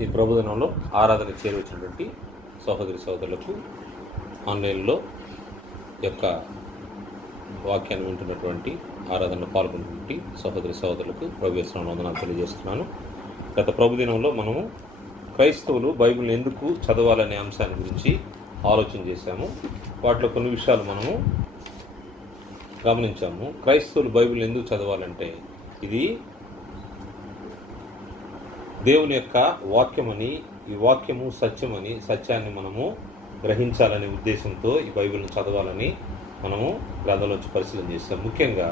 ఈ ప్రభుదినంలో ఆరాధన చేరువచ్చినటువంటి సహోదరి సహోదరులకు ఆన్లైన్లో యొక్క వాక్యాన్ని వింటున్నటువంటి ఆరాధనలో పాల్గొన్నటువంటి సహోదరి సహోదరులకు ప్రభుత్వ వందనాలు తెలియజేస్తున్నాను. గత ప్రభుదినంలో మనము క్రైస్తవులు బైబిల్ని ఎందుకు చదవాలనే అంశాన్ని గురించి ఆలోచన చేశాము. వాటిలో కొన్ని విషయాలు మనము గమనించాము. క్రైస్తవులు బైబిల్ని ఎందుకు చదవాలంటే ఇది దేవుని యొక్క వాక్యమని, ఈ వాక్యము సత్యమని, సత్యాన్ని మనము గ్రహించాలనే ఉద్దేశంతో ఈ బైబిల్ని చదవాలని మనము గ్రంథంలోంచి పరిశీలన చేస్తాం. ముఖ్యంగా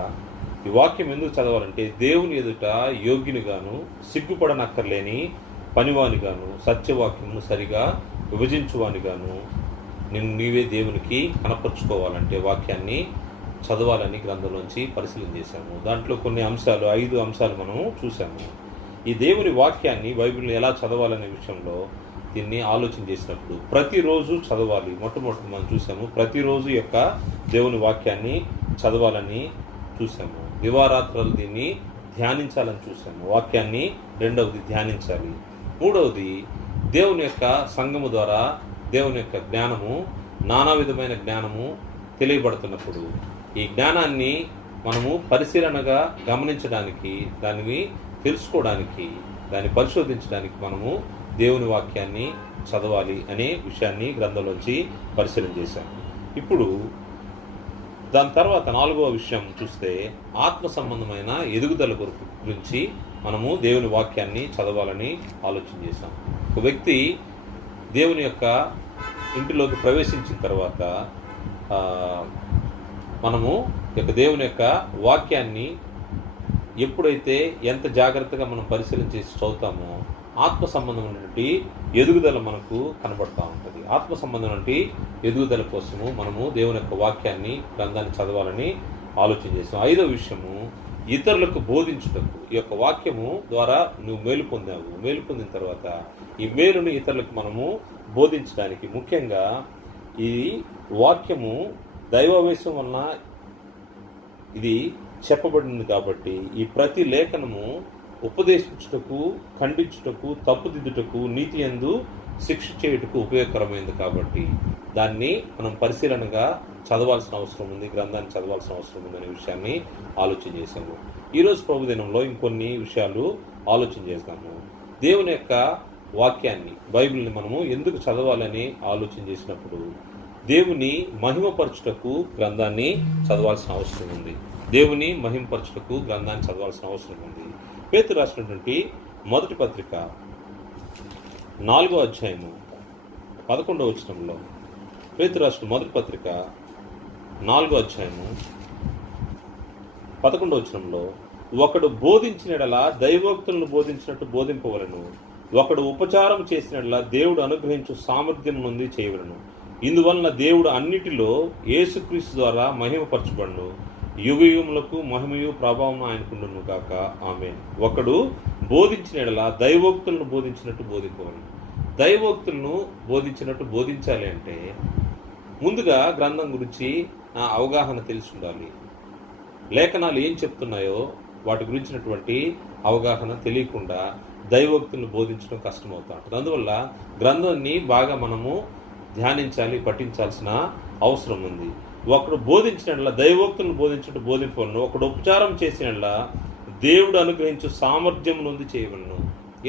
ఈ వాక్యం ఎందుకు చదవాలంటే దేవుని ఎదుట యోగ్యునిగాను, సిగ్గుపడనక్కర్లేని పనివానిగాను, సత్యవాక్యమును సరిగా విభజించువానిగాను నీవే దేవునికి కనపరుచుకోవాలంటే వాక్యాన్ని చదవాలని గ్రంథంలోంచి పరిశీలన చేశాము. దాంట్లో కొన్ని అంశాలు, 5 అంశాలు మనము చూసాము. ఈ దేవుని వాక్యాన్ని, బైబిల్ని ఎలా చదవాలనే విషయంలో దీన్ని ఆలోచన చేసినప్పుడు ప్రతిరోజు చదవాలి. మొట్టమొదటి మనం చూసాము, ప్రతిరోజు యొక్క దేవుని వాక్యాన్ని చదవాలని చూసాము. దివారాత్రాలు దీన్ని ధ్యానించాలని చూసాము. వాక్యాన్ని రెండవది ధ్యానించాలి. మూడవది దేవుని యొక్క సంఘము ద్వారా దేవుని యొక్క జ్ఞానము, నానా విధమైన జ్ఞానము తెలియబడుతున్నప్పుడు ఈ జ్ఞానాన్ని మనము పరిశీలనగా గమనించడానికి, దానిని తెలుసుకోవడానికి, దాన్ని పరిశోధించడానికి మనము దేవుని వాక్యాన్ని చదవాలి అనే విషయాన్ని గ్రంథంలోంచి పరిశీలన చేశాము. ఇప్పుడు దాని తర్వాత 4వ విషయం చూస్తే ఆత్మ సంబంధమైన ఎదుగుదల గురించి మనము దేవుని వాక్యాన్ని చదవాలని ఆలోచన చేశాం. ఒక వ్యక్తి దేవుని యొక్క ఇంటిలోకి ప్రవేశించిన తర్వాత మనము దేవుని యొక్క వాక్యాన్ని ఎప్పుడైతే ఎంత జాగ్రత్తగా మనం పరిశీలన చేసి చదువుతామో ఆత్మ సంబంధమైనటువంటి ఎదుగుదల మనకు కనబడుతూ ఉంటుంది. ఆత్మ సంబంధమైనటువంటి ఎదుగుదల కోసము మనము దేవుని యొక్క వాక్యాన్ని, గ్రంథాన్ని చదవాలని ఆలోచన చేస్తాం. 5వ విషయము ఇతరులకు బోధించుటకు. ఈ యొక్క వాక్యము ద్వారా నువ్వు మేలు పొందావు. మేలు పొందిన తర్వాత ఈ మేలును ఇతరులకు మనము బోధించడానికి, ముఖ్యంగా ఈ వాక్యము దైవావేశం వలన ఇది చెప్పబడింది కాబట్టి ఈ ప్రతి లేఖనము ఉపదేశించుటకు, ఖండించుటకు, తప్పుదిద్దుటకు, నీతి యందు శిక్ష చేయుటకు ఉపయోగకరమైంది కాబట్టి దాన్ని మనం పరిశీలనగా చదవాల్సిన అవసరం ఉంది, గ్రంథాన్ని చదవాల్సిన అవసరం ఉంది అనే విషయాన్ని ఆలోచన చేశాము. ఈరోజు ప్రభుదినంలో ఇంకొన్ని విషయాలు ఆలోచన చేస్తాము. దేవుని యొక్క వాక్యాన్ని, బైబిల్ని మనము ఎందుకు చదవాలని ఆలోచన చేసినప్పుడు దేవుని మహిమపరచుటకు గ్రంథాన్ని చదవాల్సిన అవసరం ఉంది. దేవుని మహిమపరచుటకు గ్రంథాన్ని చదవాల్సిన అవసరం ఉంది. పేతురు రాసినటువంటి మొదటి పత్రిక 4వ అధ్యాయము 11వ వచనంలో, పేతురు రాసిన మొదటి పత్రిక 4వ అధ్యాయము 11వ వచనంలో, ఒకడు బోధించినడలా దైవోక్తులను బోధించినట్టు బోధింపవలను, ఒకడు ఉపచారం చేసినట్లా దేవుడు అనుగ్రహించు సామర్థ్యం నుండి చేయవలను. ఇందువలన దేవుడు అన్నిటిలో యేసుక్రీస్తు ద్వారా మహిమపరచబడును. యుగయుగములకు మహిమయు ప్రభావం ఆయనకుండును గాక. ఆమేన్. ఒకడు బోధించినట్లా దైవోక్తులను బోధించినట్టు బోధింపవలను. దైవోక్తులను బోధించినట్టు బోధించాలి అంటే ముందుగా గ్రంథం గురించి అవగాహన తెలిసి ఉండాలి. లేఖనాలు ఏం చెప్తున్నాయో వాటి గురించినటువంటి అవగాహన తెలియకుండా దైవోక్తులను బోధించడం కష్టమవుతా ఉంటుంది. అందువల్ల గ్రంథాన్ని బాగా మనము ధ్యానించాలి, పఠించాల్సిన అవసరం ఉంది. ఒకడు బోధించినట్లా దైవోక్తులను బోధించుటూ బోధింపలను, ఒకడు ఉపచారం చేసినట్లా దేవుడు అనుగ్రహించు సామర్థ్యం నుండి చేయవలను.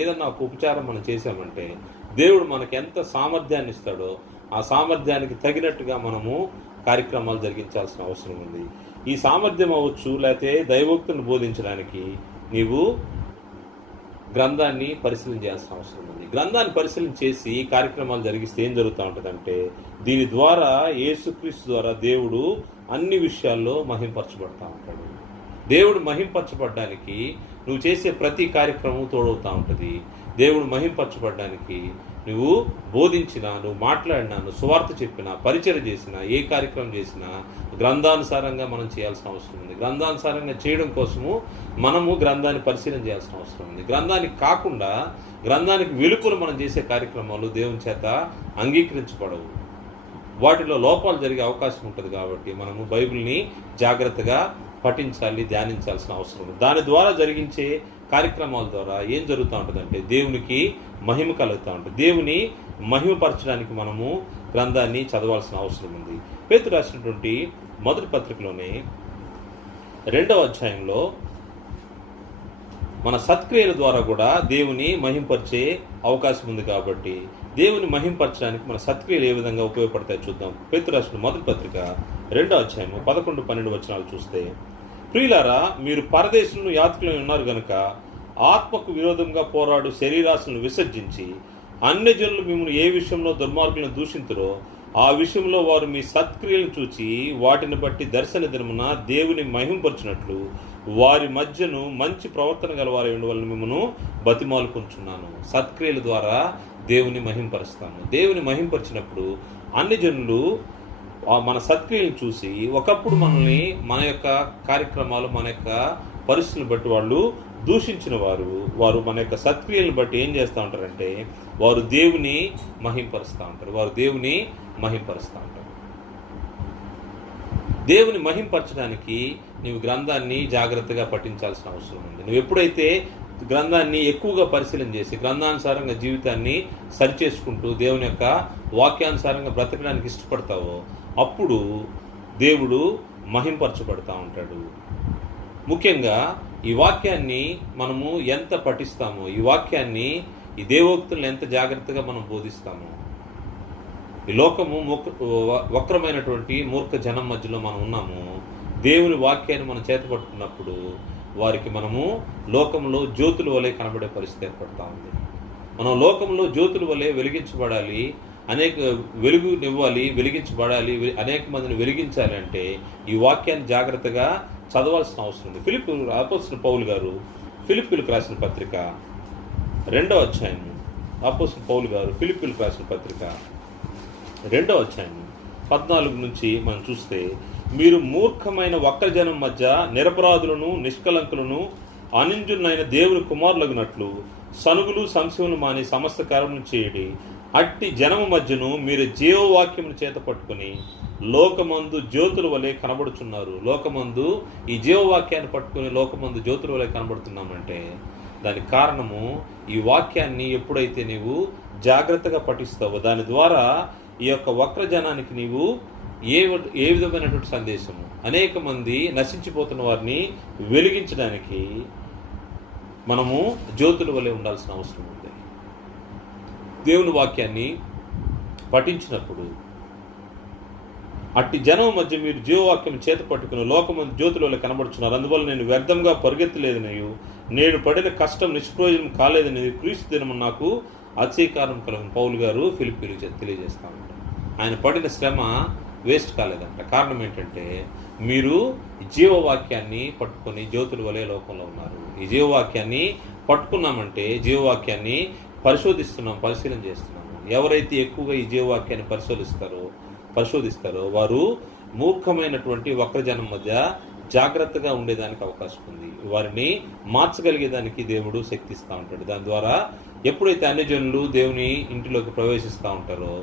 ఏదన్నా ఒక ఉపచారం మనం చేసామంటే దేవుడు మనకి ఎంత సామర్థ్యాన్ని ఇస్తాడో ఆ సామర్థ్యానికి తగినట్టుగా మనము కార్యక్రమాలు జరిగించాల్సిన అవసరం ఉంది. ఈ సామర్థ్యం అవ్వచ్చు, లేకపోతే దైవోక్తులను బోధించడానికి నీవు గ్రంథాన్ని పరిశీలన చేయాల్సిన అవసరం ఉంది. గ్రంథాన్ని పరిశీలన చేసి కార్యక్రమాలు జరిగిస్తే ఏం జరుగుతూ ఉంటుందంటే దీని ద్వారా యేసుక్రీస్తు ద్వారా దేవుడు అన్ని విషయాల్లో మహింపరచబడతా ఉంటాడు. దేవుడు మహింపరచబడడానికి నువ్వు చేసే ప్రతి కార్యక్రమం తోడవుతూ ఉంటుంది. దేవుడు మహింపరచబడడానికి నువ్వు బోధించినా, నువ్వు మాట్లాడినా, నువ్వు సువార్త చెప్పినా, పరిచయం చేసినా, ఏ కార్యక్రమం చేసినా గ్రంథానుసారంగా మనం చేయాల్సిన అవసరం ఉంది. గ్రంథానుసారంగా చేయడం కోసము మనము గ్రంథాన్ని పరిశీలన చేయాల్సిన అవసరం ఉంది. గ్రంథానికి కాకుండా గ్రంథానికి వెలుపల మనం చేసే కార్యక్రమాలు దేవుని చేత అంగీకరించబడవు. వాటిలో లోపాలు జరిగే అవకాశం ఉంటుంది. కాబట్టి మనము బైబిల్ని జాగ్రత్తగా పఠించాలి, ధ్యానించాల్సిన అవసరం ఉంది. దాని ద్వారా జరిగించే కార్యక్రమాల ద్వారా ఏం జరుగుతూ ఉంటుందంటే దేవునికి మహిమ కలుగుతూ ఉంటుంది. దేవుని మహిమపరచడానికి మనము గ్రంథాన్ని చదవాల్సిన అవసరం ఉంది. పేతురు రాసినటువంటి మొదటి పత్రికలోనే 2వ అధ్యాయంలో మన సత్క్రియల ద్వారా కూడా దేవుని మహింపరిచే అవకాశం ఉంది. కాబట్టి దేవుని మహింపరచడానికి మన సత్క్రియలు ఏ విధంగా ఉపయోగపడతాయో చూద్దాం. పేతురు రాసిన మొదటి పత్రిక 2వ అధ్యాయం 11-12 వచనాలు చూస్తే, ప్రియులారా, మీరు పరదేశంలో యాత్రికులై ఉన్నారు గనుక ఆత్మకు విరోధంగా పోరాడు శరీరాశలను విసర్జించి అన్యజనులు మిమ్మల్ని ఏ విషయంలో దుర్మార్గులను దూషింతురో ఆ విషయంలో వారు మీ సత్క్రియలను చూచి వాటిని బట్టి దర్శన దినమున దేవుని మహింపరచినట్లు వారి మధ్యను మంచి ప్రవర్తన గల వారి ఉండవలని మిమ్మను బతిమాలుకుంటున్నాను. సత్క్రియల ద్వారా దేవుని మహింపరుస్తాను. దేవుని మహింపరిచినప్పుడు అన్ని జనులు మన సత్క్రియలను చూసి ఒకప్పుడు మనల్ని, మన యొక్క కార్యక్రమాలు, మన యొక్క పరిస్థితులను బట్టి వాళ్ళు దూషించిన వారు మన యొక్క సత్క్రియలను బట్టి ఏం చేస్తూ ఉంటారంటే వారు దేవుని మహింపరుస్తూ ఉంటారు. దేవుని మహింపరచడానికి నీవు గ్రంథాన్ని జాగ్రత్తగా పఠించాల్సిన అవసరం ఉంది. నువ్వు ఎప్పుడైతే గ్రంథాన్ని ఎక్కువగా పరిశీలన చేసి గ్రంథానుసారంగా జీవితాన్ని సరిచేసుకుంటూ దేవుని యొక్క వాక్యానుసారంగా బ్రతకడానికి ఇష్టపడతావో అప్పుడు దేవుడు మహింపరచబడతా ఉంటాడు. ముఖ్యంగా ఈ వాక్యాన్ని మనము ఎంత పఠిస్తామో, ఈ వాక్యాన్ని, ఈ దేవోక్తులను ఎంత జాగ్రత్తగా మనం బోధిస్తామో, ఈ లోకము వక్రమైనటువంటి మూర్ఖ జనం మధ్యలో మనం ఉన్నాము. దేవుని వాక్యాన్ని మనం చేతపట్టుకున్నప్పుడు వారికి మనము లోకంలో జ్యోతుల వలె కనబడే పరిస్థితి ఏర్పడతా ఉంది. మనం లోకంలో జ్యోతుల వలె వెలిగించబడాలి, అనేక వెలుగునివ్వాలి, వెలిగించబడాలి, అనేక మందిని వెలిగించాలి అంటే ఈ వాక్యాన్ని జాగ్రత్తగా చదవాల్సిన అవసరం ఉంది. అపోస్తలుడైన పౌలు గారు ఫిలిప్పీయులకు రాసిన పత్రిక 2వ అధ్యాయం, అపోస్తలుడైన పౌలు గారు ఫిలిప్పీయులకు రాసిన పత్రిక 2వ అధ్యాయం 14 నుంచి మనం చూస్తే, మీరు మూర్ఖమైన వక్రజనం మధ్య నిరపరాధులను, నిష్కలంకులను, అనింజులైన దేవుని కుమారులగినట్లు సనుగులు సంశయములు మాని సమస్త కార్యములను చేయడి. అట్టి జనము మధ్యను మీరు జీవవాక్యమును చేత పట్టుకుని లోకమందు జ్యోతుల వలె కనబడుచున్నారు. లోకమందు ఈ జీవవాక్యాన్ని పట్టుకుని లోకమందు జ్యోతుల వలె కనబడుతున్నామంటే దానికి కారణము ఈ వాక్యాన్ని ఎప్పుడైతే నీవు జాగ్రత్తగా పఠిస్తావో దాని ద్వారా ఈ యొక్క వక్రజనానికి నీవు ఏ విధమైనటువంటి సందేశము, అనేక మంది నశించిపోతున్న వారిని వెలిగించడానికి మనము జ్యోతుల వలె ఉండాల్సిన అవసరం ఉంది. దేవుని వాక్యాన్ని పఠించినప్పుడు అట్టి జనం మధ్య మీరు జీవవాక్యం చేత పట్టుకుని లోకమందు జ్యోతుల వలె కనబడుచున్నారు. అందువల్ల నేను వ్యర్థంగా పరిగెత్తలేదనియు నేను పడిన కష్టం నిష్ప్రయోజనం కాలేదని క్రీస్తు దినము నాకు అతిశయకారణం కలుగును. పౌలు గారు ఫిలిప్పీయులకు తెలియజేస్తా ఉంటారు. ఆయన పడిన శ్రమ వేస్ట్ కాలేదంట. కారణం ఏంటంటే మీరు జీవవాక్యాన్ని పట్టుకొని జ్యోతుల వలె లోకంలో ఉన్నారు. ఈ జీవవాక్యాన్ని పట్టుకున్నామంటే జీవవాక్యాన్ని పరిశీలన చేస్తున్నాము. ఎవరైతే ఎక్కువగా ఈ జీవవాక్యాన్ని పరిశోధిస్తారో వారు మూర్ఖమైనటువంటి వక్రజనం మధ్య జాగ్రత్తగా ఉండేదానికి అవకాశం ఉంది. వారిని మార్చగలిగేదానికి దేవుడు శక్తి ఇస్తూ ఉంటాడు. దాని ద్వారా ఎప్పుడైతే అన్యజనులు దేవుని ఇంటిలోకి ప్రవేశిస్తూ ఉంటారో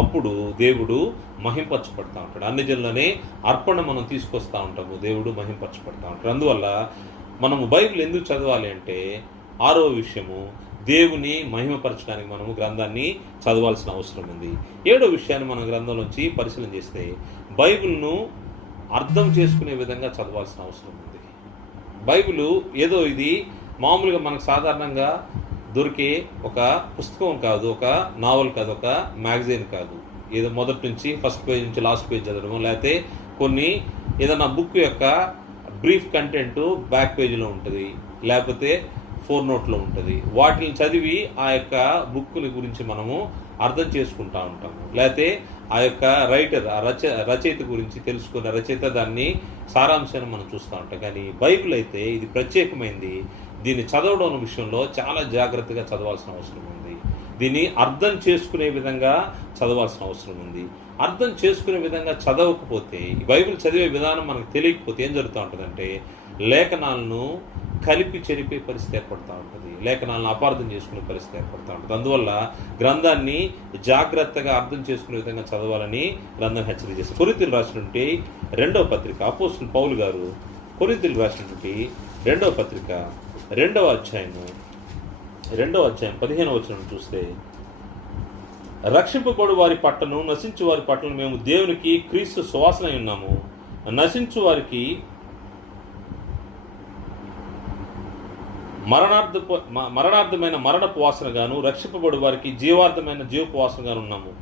అప్పుడు దేవుడు మహింపరచబడతా ఉంటాడు. అన్యజనులనే అర్పణ మనం తీసుకొస్తూ ఉంటాము, దేవుడు మహింపరచబడతా ఉంటాడు. అందువల్ల మనము బైబిల్ ఎందుకు చదవాలి అంటే 6వ విషయము, దేవుని మహిమపరచడానికి మనము గ్రంథాన్ని చదవాల్సిన అవసరం ఉంది. 7వ విషయాన్ని మనం గ్రంథంలోంచి పరిశీలన చేస్తే బైబిల్ను అర్థం చేసుకునే విధంగా చదవాల్సిన అవసరం ఉంది. బైబిల్ ఏదో ఇది మామూలుగా మనకు సాధారణంగా దొరికే ఒక పుస్తకం కాదు, ఒక నావల్ కాదు, ఒక మ్యాగజైన్ కాదు. ఏదో మొదటి నుంచి ఫస్ట్ పేజ్ నుంచి లాస్ట్ పేజ్ చదవడం, లేకపోతే కొన్ని ఏదైనా బుక్ యొక్క బ్రీఫ్ కంటెంట్ బ్యాక్ పేజీలో ఉంటుంది, లేకపోతే 4 నోట్లో ఉంటుంది. వాటిని చదివి ఆ యొక్క బుక్ని గురించి మనము అర్థం చేసుకుంటూ ఉంటాము. లేకపోతే ఆ యొక్క రైటర్, ఆ రచయిత గురించి తెలుసుకున్న రచయిత దాన్ని సారాంశాన్ని మనం చూస్తూ ఉంటాం. కానీ బైబిల్ అయితే ఇది ప్రత్యేకమైంది. దీన్ని చదవడం విషయంలో చాలా జాగ్రత్తగా చదవాల్సిన అవసరం ఉంది. దీన్ని అర్థం చేసుకునే విధంగా చదవాల్సిన అవసరం ఉంది. అర్థం చేసుకునే విధంగా చదవకపోతే, ఈ బైబిల్ చదివే విధానం మనకు తెలియకపోతే ఏం జరుగుతూ ఉంటుందంటే లేఖనాలను కలిపి చెరిపే పరిస్థితి ఏర్పడుతూ ఉంటుంది, లేఖనాలను అపార్థం చేసుకునే పరిస్థితి ఏర్పడుతూ ఉంటుంది. అందువల్ల గ్రంథాన్ని జాగ్రత్తగా అర్థం చేసుకునే విధంగా చదవాలని గ్రంథం హెచ్చరిక చేస్తారు. కొరింథీయులకు రాసినటువంటి 2వ పత్రిక, అపోస్తలుడైన పౌలు గారు కొరింథీయులకు రాసినటువంటి 2వ పత్రిక రెండవ అధ్యాయం 15వ వచనం చూస్తే, రక్షింపబడు వారి పట్టను నశించు వారి పట్టను మేము దేవునికి క్రీస్తు సువాసన ఉన్నాము. నశించు వారికి మరణార్థమైన మరణపు వాసనగాను, రక్షింపబడు వారికి జీవార్థమైన జీవపు వాసనగాను ఉన్నాము.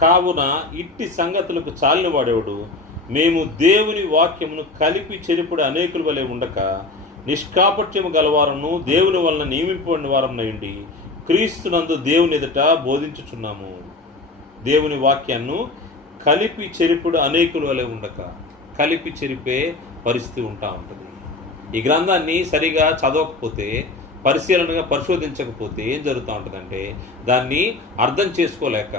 కావున ఇట్టి సంగతులకు చాలిన వాడేవాడు మేము దేవుని వాక్యమును కలిపి చెరుపుడు అనేకుల వలె ఉండక నిష్కాపట్యము గలవారను దేవుని వలన నియమింపబడిన వారం అయ్యుండి క్రీస్తునందు దేవుని ఎదుట బోధించుచున్నాము. దేవుని వాక్యాన్ని కలిపి చెరుపుడు అనేకుల వలె ఉండక, కలిపి చెరిపే పరిస్థితి ఉంటా ఉంటుంది. ఈ గ్రంథాన్ని సరిగా చదవకపోతే, పరిశోధించకపోతే ఏం జరుగుతూ ఉంటుందంటే, దాన్ని అర్థం చేసుకోలేక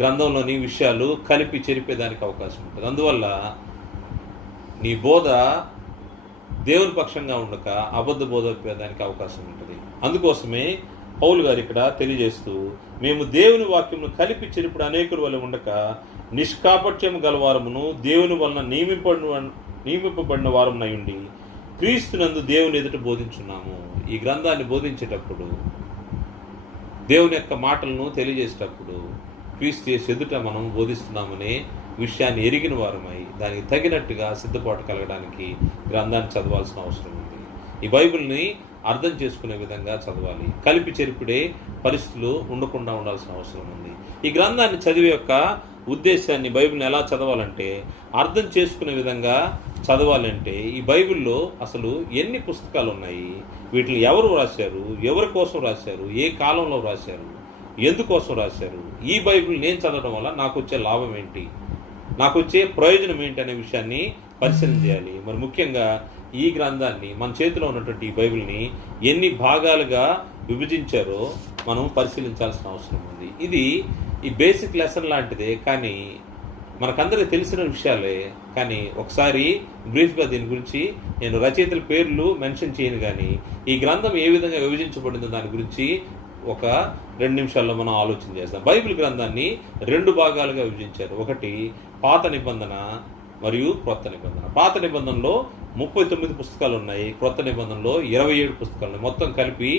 గ్రంథంలోని విషయాలు కలిపి చెరిపేదానికి అవకాశం ఉంటుంది. అందువల్ల నీ బోధ దేవుని పక్షంగా ఉండక అబద్ధ బోధ దానికి అవకాశం ఉంటుంది. అందుకోసమే పౌలు గారు ఇక్కడ తెలియజేస్తూ, మేము దేవుని వాక్యమును కలిపి చెరుపుడు అనేకుల వలె ఉండక నిష్కాపట్యము గలవారమును దేవుని వలన నియమింపబడిన వారం అయ్యుండి క్రీస్తునందు దేవుని ఎదుట బోధించున్నాము. ఈ గ్రంథాన్ని బోధించేటప్పుడు, దేవుని యొక్క మాటలను తెలియజేసేటప్పుడు క్రీస్తు యేసు ఎదుట మనం బోధిస్తున్నామనే విషయాన్ని ఎరిగిన వారమై దానికి తగినట్టుగా సిద్ధపాటు కలగడానికి గ్రంథాన్ని చదవాల్సిన అవసరం ఉంది. ఈ బైబిల్ని అర్థం చేసుకునే విధంగా చదవాలి. కలిపి చెరిపిడే పరిస్థితులు ఉండకుండా ఉండాల్సిన అవసరం ఉంది. ఈ గ్రంథాన్ని చదివే యొక్క ఉద్దేశాన్ని, బైబిల్ని ఎలా చదవాలంటే, అర్థం చేసుకునే విధంగా చదవాలంటే, ఈ బైబిల్లో అసలు ఎన్ని పుస్తకాలు ఉన్నాయి, వీటిని ఎవరు రాశారు, ఎవరి కోసం రాశారు, ఏ కాలంలో రాశారు, ఎందుకోసం రాశారు, ఈ బైబిల్ నేను చదవడం వల్ల నాకు వచ్చే లాభం ఏంటి, నాకు వచ్చే ప్రయోజనం ఏంటి అనే విషయాన్ని పరిశీలన చేయాలి. మరి ముఖ్యంగా ఈ గ్రంథాన్ని, మన చేతిలో ఉన్నటువంటి ఈ బైబిల్ని ఎన్ని భాగాలుగా విభజించారో మనం పరిశీలించాల్సిన అవసరం ఉంది. ఇది ఈ బేసిక్ లెసన్ లాంటిదే, కానీ మనకందరికీ తెలిసిన విషయాలే. కానీ ఒకసారి బ్రీఫ్గా దీని గురించి నేను రచయితల పేర్లు మెన్షన్ చేయను, కానీ ఈ గ్రంథం ఏ విధంగా విభజించబడిందో దాని గురించి ఒక 2 నిమిషాల్లో మనం ఆలోచన చేస్తాం. బైబిల్ గ్రంథాన్ని 2 భాగాలుగా విభజించారు. ఒకటి పాత నిబంధన మరియు క్రొత్త నిబంధన. పాత నిబంధనలో 39 పుస్తకాలు ఉన్నాయి, క్రొత్త నిబంధనలో 27 పుస్తకాలు ఉన్నాయి. మొత్తం కలిపి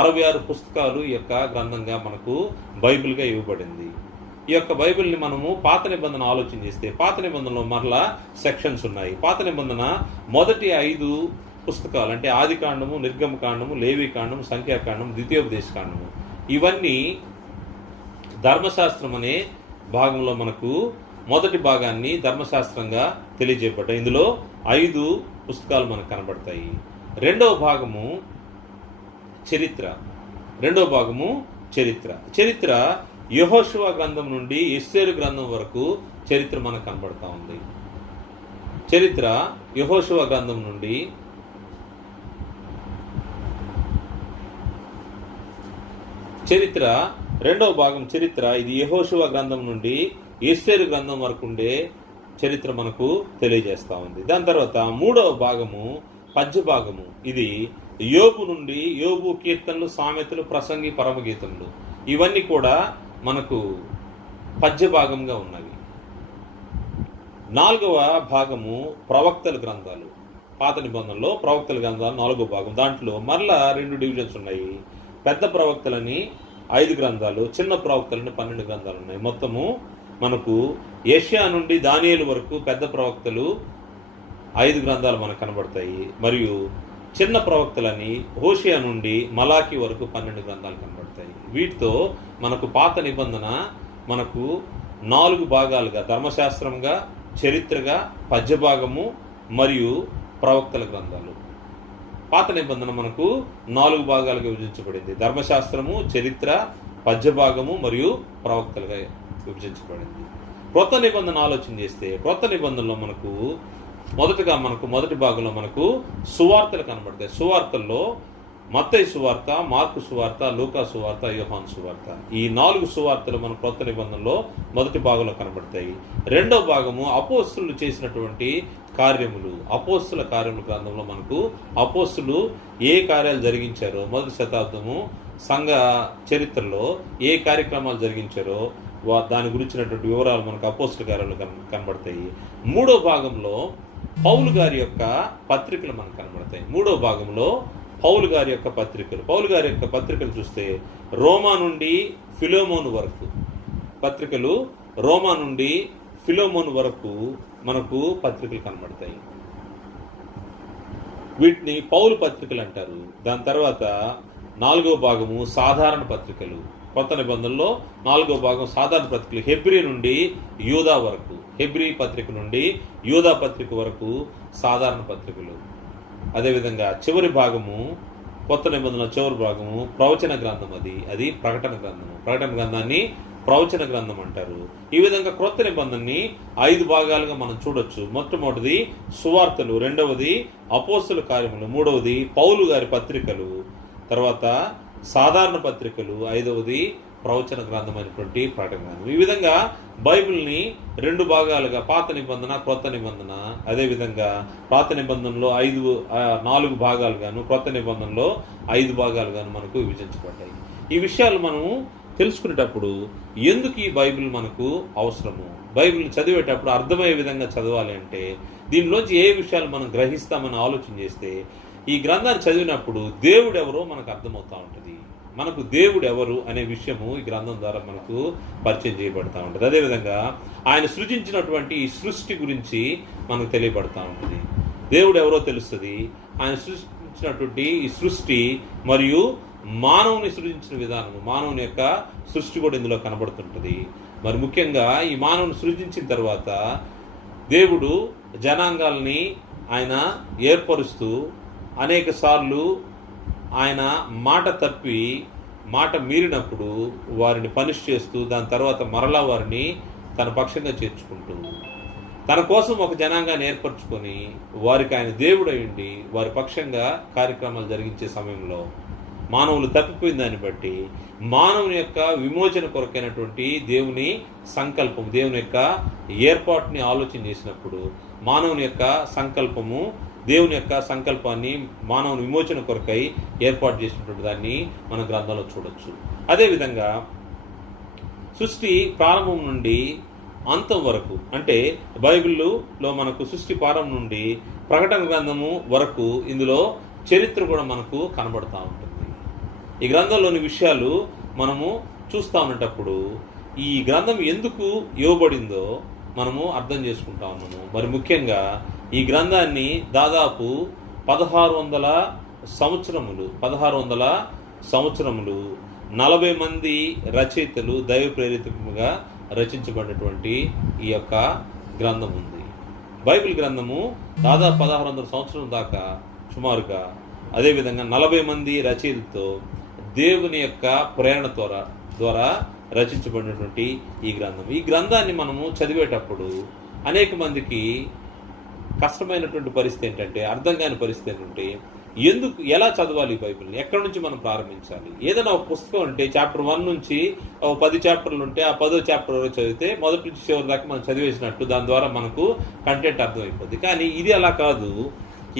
66 పుస్తకాలు ఈ యొక్క గ్రంథంగా మనకు బైబిల్గా ఇవ్వబడింది. ఈ యొక్క బైబిల్ని మనము పాత నిబంధన ఆలోచన చేస్తే, పాత నిబంధనలో మరలా సెక్షన్స్ ఉన్నాయి. పాత నిబంధన మొదటి 5 పుస్తకాలు అంటే ఆదికాండము, నిర్గమకాండము, లేవికాండము, సంఖ్యాకాండము, ద్వితీయోపదేశకాండము, ఇవన్నీ ధర్మశాస్త్రం అనే భాగంలో మనకు మొదటి భాగాన్ని ధర్మశాస్త్రంగా తెలియజేయబడ్డాయి. ఇందులో 5 పుస్తకాలు మనకు కనబడతాయి. రెండవ భాగము చరిత్ర యెహోషువ గ్రంథం నుండి ఎస్తేరు గ్రంథం వరకు చరిత్ర మనకు కనబడతా ఉంది. చరిత్ర యెహోషువ గ్రంథం నుండి రెండవ భాగం చరిత్ర, ఇది యెహోషువ గ్రంథం నుండి ఎస్తేరు గ్రంథం వరకు ఉండే చరిత్ర మనకు తెలియజేస్తా ఉంది. దాని తర్వాత మూడవ భాగము పద్య భాగము, ఇది యోబు నుండి, యోబు కీర్తనలు, సామెతలు, ప్రసంగి, పరమగీతములు, ఇవన్నీ కూడా మనకు పద్య భాగంగా ఉన్నవి. నాలుగవ భాగము ప్రవక్తల గ్రంథాలు. పాత నిబంధనలో ప్రవక్తల గ్రంథాలు 4వ భాగం. దాంట్లో మరలా 2 డివిజన్స్ ఉన్నాయి. పెద్ద ప్రవక్తలని 5 గ్రంథాలు, చిన్న ప్రవక్తలని 12 గ్రంథాలు ఉన్నాయి. మొత్తము మనకు యెషయా నుండి దానియేలు వరకు పెద్ద ప్రవక్తలు 5 గ్రంథాలు మనకు కనబడతాయి. మరియు చిన్న ప్రవక్తలని హోషేయ నుండి మలాకి వరకు 12 గ్రంథాలు కనబడతాయి. వీటితో మనకు పాత నిబంధన మనకు 4 భాగాలుగా, ధర్మశాస్త్రంగా, చరిత్రగా, పద్య భాగము మరియు ప్రవక్తల గ్రంథాలు. పాత నిబంధన మనకు 4 భాగాలుగా విభజించబడింది. ధర్మశాస్త్రము, చరిత్ర, పద్య భాగము మరియు ప్రవక్తలుగా విభజించబడింది. క్రొత్త నిబంధన ఆలోచన చేస్తే, క్రొత్త నిబంధనలో మనకు మొదటి భాగంలో మనకు సువార్తలు కనబడతాయి. సువార్తల్లో మత్తయి సువార్త, మార్కు సువార్త, లూకా సువార్త, యోహాను సువార్త, ఈ 4 సువార్తలు మన క్రొత్త నిబంధనలో మొదటి భాగంలో కనబడతాయి. రెండవ భాగము అపోస్తులు చేసినటువంటి కార్యములు. అపోస్తుల కార్యముల గ్రంథంలో మనకు అపోస్తులు ఏ కార్యాలు జరిగించారో, మొదటి శతాబ్దము సంఘ చరిత్రలో ఏ కార్యక్రమాలు జరిగించారో దాని గురించినటువంటి వివరాలు మనకు అపోస్తుల కార్యాలు కనబడతాయి. మూడో భాగంలో పౌలు గారి యొక్క పత్రికలు మనకు కనబడతాయి. మూడో భాగంలో పౌలు గారి యొక్క పత్రికలు చూస్తే రోమా నుండి ఫిలోమోను వరకు పత్రికలు, రోమా నుండి ఫిలోమోను వరకు మనకు పత్రికలు కనబడతాయి. వీటిని పౌలు పత్రికలు అంటారు. దాని తర్వాత 4వ భాగము సాధారణ పత్రికలు. కొత్త నిబంధనలో 4వ భాగం సాధారణ పత్రికలు, హెబ్రీ నుండి యూదా వరకు, హెబ్రీ పత్రిక నుండి యూదా పత్రిక వరకు సాధారణ పత్రికలు. అదేవిధంగా చివరి భాగము, కొత్త నిబంధనల చివరి భాగము ప్రవచన గ్రంథం. అది ప్రకటన గ్రంథము. ప్రకటన గ్రంథాన్ని ప్రవచన గ్రంథం అంటారు. ఈ విధంగా క్రొత్త నిబంధనని 5 భాగాలుగా మనం చూడొచ్చు. మొట్టమొదటిది సువార్తలు, రెండవది అపోస్తల కార్యములు, మూడవది పౌలు గారి పత్రికలు, తర్వాత సాధారణ పత్రికలు, 5వది ప్రవచన గ్రంథం అయినటువంటి ప్రకటన గ్రంథం. ఈ విధంగా బైబిల్ని 2 భాగాలుగా, పాత నిబంధన, క్రొత్త నిబంధన, అదేవిధంగా పాత నిబంధనలో 4 భాగాలుగాను, క్రొత్త నిబంధనలో 5 భాగాలుగాను మనకు విభజించబడ్డాయి. ఈ విషయాలు మనం తెలుసుకునేటప్పుడు ఎందుకు ఈ బైబిల్ మనకు అవసరము, బైబిల్ని చదివేటప్పుడు అర్థమయ్యే విధంగా చదవాలి అంటే దీనిలోంచి ఏ విషయాలు మనం గ్రహిస్తామని ఆలోచన చేస్తే ఈ గ్రంథాన్ని చదివినప్పుడు దేవుడు ఎవరో మనకు అర్థమవుతూ ఉంటుంది. మనకు దేవుడు ఎవరు అనే విషయము ఈ గ్రంథం ద్వారా మనకు పరిచయం చేయబడతా ఉంటుంది. అదేవిధంగా ఆయన సృజించినటువంటి ఈ సృష్టి గురించి మనకు తెలియబడతా ఉంటుంది. దేవుడు ఎవరో తెలుస్తుంది. ఆయన సృష్టించినటువంటి ఈ సృష్టి మరియు మానవుని సృజించిన విధానము, మానవుని యొక్క సృష్టి కూడా ఇందులో కనబడుతుంటుంది. మరి ముఖ్యంగా ఈ మానవుని సృజించిన తర్వాత దేవుడు జనాంగాల్ని ఆయన ఏర్పరుస్తూ అనేక సార్లు ఆయన మాట తప్పి మాట మీరినప్పుడు వారిని పనిష్ చేస్తూ దాని తర్వాత మరలా వారిని తన పక్షంగా చేర్చుకుంటూ తన కోసం ఒక జనాంగాన్ని ఏర్పరచుకొని వారికి ఆయన దేవుడు అయ్యుండి వారి పక్షంగా కార్యక్రమాలు జరిగించే సమయంలో మానవులు తప్పిపోయిన దాన్ని బట్టి మానవుని యొక్క విమోచన కొరకైనటువంటి దేవుని సంకల్పం, దేవుని యొక్క ఏర్పాటుని ఆలోచన చేసినప్పుడు మానవుని యొక్క సంకల్పము, దేవుని యొక్క సంకల్పాన్ని మానవుని విమోచన కొరకై ఏర్పాటు చేసినటువంటి దాన్ని మన గ్రంథంలో చూడొచ్చు. అదేవిధంగా సృష్టి ప్రారంభం నుండి అంతం వరకు, అంటే బైబిల్లో మనకు సృష్టి ప్రారంభం నుండి ప్రకటన గ్రంథము వరకు ఇందులో చరిత్ర కూడా మనకు కనబడతా ఉంటుంది. ఈ గ్రంథంలోని విషయాలు మనము చూస్తూ ఉన్నప్పుడు ఈ గ్రంథం ఎందుకు ఇవ్వబడిందో మనము అర్థం చేసుకుంటా ఉన్నాము. మరి ముఖ్యంగా ఈ గ్రంథాన్ని దాదాపు 1600 సంవత్సరములు 40 మంది రచయితలు దైవ ప్రేరితముగా రచించబడినటువంటి ఈ యొక్క గ్రంథం ఉంది. బైబిల్ గ్రంథము దాదాపు 1600 సంవత్సరం దాకా సుమారుగా, అదేవిధంగా 40 మంది రచయితలతో దేవుని యొక్క ప్రేరణ ద్వారా రచించబడినటువంటి ఈ గ్రంథం. ఈ గ్రంథాన్ని మనము చదివేటప్పుడు అనేక మందికి కష్టమైనటువంటి పరిస్థితి ఏంటంటే, అర్థం కాని పరిస్థితి ఏంటంటే ఎలా చదవాలి ఈ బైబిల్ని, ఎక్కడి నుంచి మనం ప్రారంభించాలి. ఏదైనా ఒక పుస్తకం ఉంటే చాప్టర్ 1 నుంచి 10 చాప్టర్లు ఉంటే ఆ 10వ చాప్టర్ వరకు చదివితే మొదటి నుంచి చివరి దాకా మనం చదివేసినట్టు దాని ద్వారా మనకు కంటెంట్ అర్థమైపోద్ది. కానీ ఇది అలా కాదు.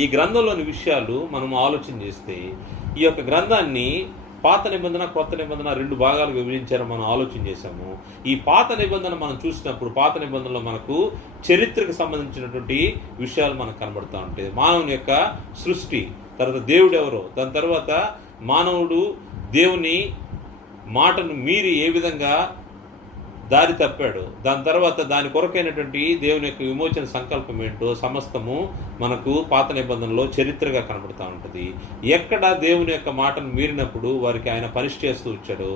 ఈ గ్రంథంలోని విషయాలు మనం ఆలోచన చేస్తే ఈ యొక్క గ్రంథాన్ని పాత నిబంధన, కొత్త నిబంధన 2 భాగాలు విభజించారని మనం ఆలోచన చేశాము. ఈ పాత నిబంధన మనం చూసినప్పుడు పాత నిబంధనలో మనకు చరిత్రకు సంబంధించినటువంటి విషయాలు మనకు కనబడుతూ ఉంటాయి. మానవుని యొక్క సృష్టి, తర్వాత దేవుడు ఎవరో, దాని తర్వాత మానవుడు దేవుని మాటను మీరి ఏ విధంగా దారి తప్పాడు, దాని తర్వాత దాని కొరకైనటువంటి దేవుని యొక్క విమోచన సంకల్పం ఏంటో సమస్తము మనకు పాత నిబంధనలో చరిత్రగా కనబడుతూ ఉంటుంది. ఎక్కడ దేవుని యొక్క మాటను మీరినప్పుడు వారికి ఆయన పనిష్ చేస్తూ వచ్చాడో,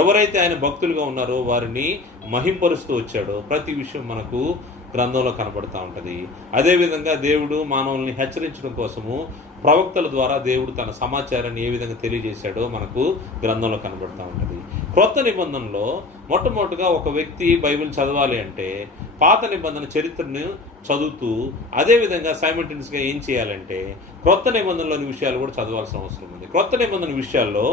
ఎవరైతే ఆయన భక్తులుగా ఉన్నారో వారిని మహింపరుస్తూ వచ్చాడో ప్రతి విషయం మనకు గ్రంథంలో కనబడుతూ ఉంటుంది. అదేవిధంగా దేవుడు మానవుల్ని హెచ్చరించడం కోసము ప్రవక్తల ద్వారా దేవుడు తన సమాచారాన్ని ఏ విధంగా తెలియజేశాడో మనకు గ్రంథంలో కనబడుతూ ఉంటుంది. క్రొత్త నిబంధనలో మొట్టమొదటిగా ఒక వ్యక్తి బైబిల్ చదవాలి అంటే పాత నిబంధన చరిత్రను చదువుతూ అదేవిధంగా సైమల్టేనియస్గా ఏం చేయాలంటే క్రొత్త నిబంధనలోని విషయాలు కూడా చదవాల్సిన అవసరం ఉంది. క్రొత్త నిబంధన విషయాల్లో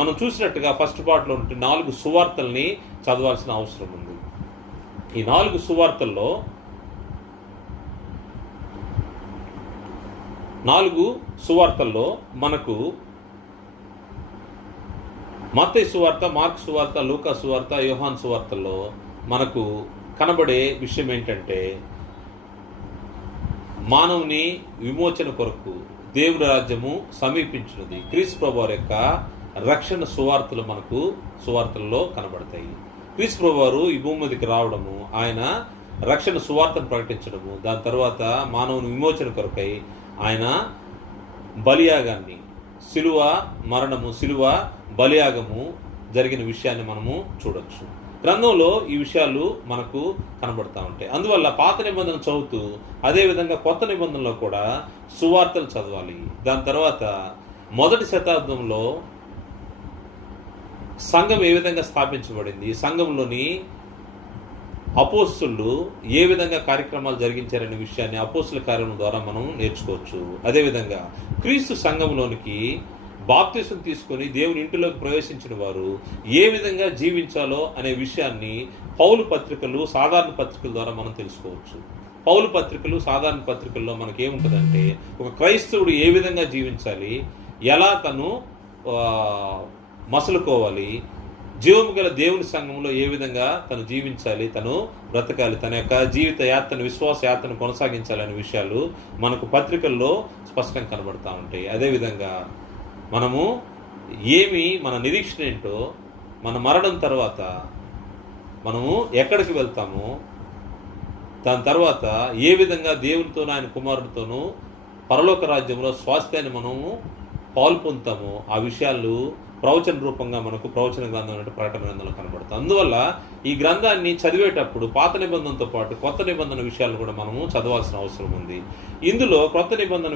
మనం చూసినట్టుగా ఫస్ట్ పార్ట్లో ఉంటే 4 సువార్తల్ని చదవాల్సిన అవసరం ఉంది. ఈ 4 సువార్తల్లో 4 సువార్తల్లో మనకు మత్తయి సువార్త, మార్కు సువార్త, లూకా సువార్త, యోహాను సువార్తల్లో మనకు కనబడే విషయం ఏంటంటే మానవుని విమోచన కొరకు దేవుని రాజ్యము సమీపించినది. క్రీస్తు ప్రభువారి యొక్క రక్షణ సువార్తలు మనకు సువార్తల్లో కనబడతాయి. క్రీస్తు ప్రభువారు ఈ భూమి మీదకి రావడము, ఆయన రక్షణ సువార్తను ప్రకటించడము, దాని తర్వాత మానవుని విమోచన కొరకై ఆయన బలియాగాన్ని, శిలువ మరణము, శిలువ బలియాగము జరిగిన విషయాన్ని మనము చూడొచ్చు. గ్రంథంలో ఈ విషయాలు మనకు కనబడతా ఉంటాయి. అందువల్ల పాత నిబంధన చదువుతూ అదేవిధంగా కొత్త నిబంధనలో కూడా సువార్తలు చదవాలి. దాని తర్వాత మొదటి శతాబ్దంలో సంఘం ఏ విధంగా స్థాపించబడింది, సంఘంలోని అపోస్తులు ఏ విధంగా కార్యక్రమాలు జరిగించారనే విషయాన్ని అపోస్తుల కార్యం ద్వారా మనం నేర్చుకోవచ్చు. అదేవిధంగా క్రీస్తు సంఘంలోనికి బాప్తిసం తీసుకొని దేవుని ఇంటిలోకి ప్రవేశించిన వారు ఏ విధంగా జీవించాలో అనే విషయాన్ని పౌలు పత్రికలు, సాధారణ పత్రికల ద్వారా మనం తెలుసుకోవచ్చు. పౌలు పత్రికలు, సాధారణ పత్రికల్లో మనకేముంటుందంటే ఒక క్రైస్తవుడు ఏ విధంగా జీవించాలి, ఎలా తను మసలుకోవాలి, జీవము గల దేవుని సంఘంలో ఏ విధంగా తను జీవించాలి, తను బ్రతకాలి, తన యొక్క జీవిత యాత్రను, విశ్వాస యాత్రను కొనసాగించాలనే విషయాలు మనకు పత్రికల్లో స్పష్టంగా కనబడతా ఉంటాయి. అదేవిధంగా మనము మన నిరీక్షణ ఏంటో, మన మరణం తర్వాత మనము ఎక్కడికి వెళ్తామో, దాని తర్వాత ఏ విధంగా దేవునితోనూ ఆయన కుమారుడితోనూ పరలోక రాజ్యంలో స్వాస్థ్యాన్ని మనము పాలు పొందుతామో ఆ విషయాలు ప్రవచన రూపంగా మనకు ప్రవచన గ్రంథం అంటే ప్రకటన గ్రంథంలో కనబడుతుంది. అందువల్ల ఈ గ్రంథాన్ని చదివేటప్పుడు పాత నిబంధనతో పాటు కొత్త నిబంధన విషయాలు కూడా మనము చదవాల్సిన అవసరం ఉంది. ఇందులో కొత్త నిబంధన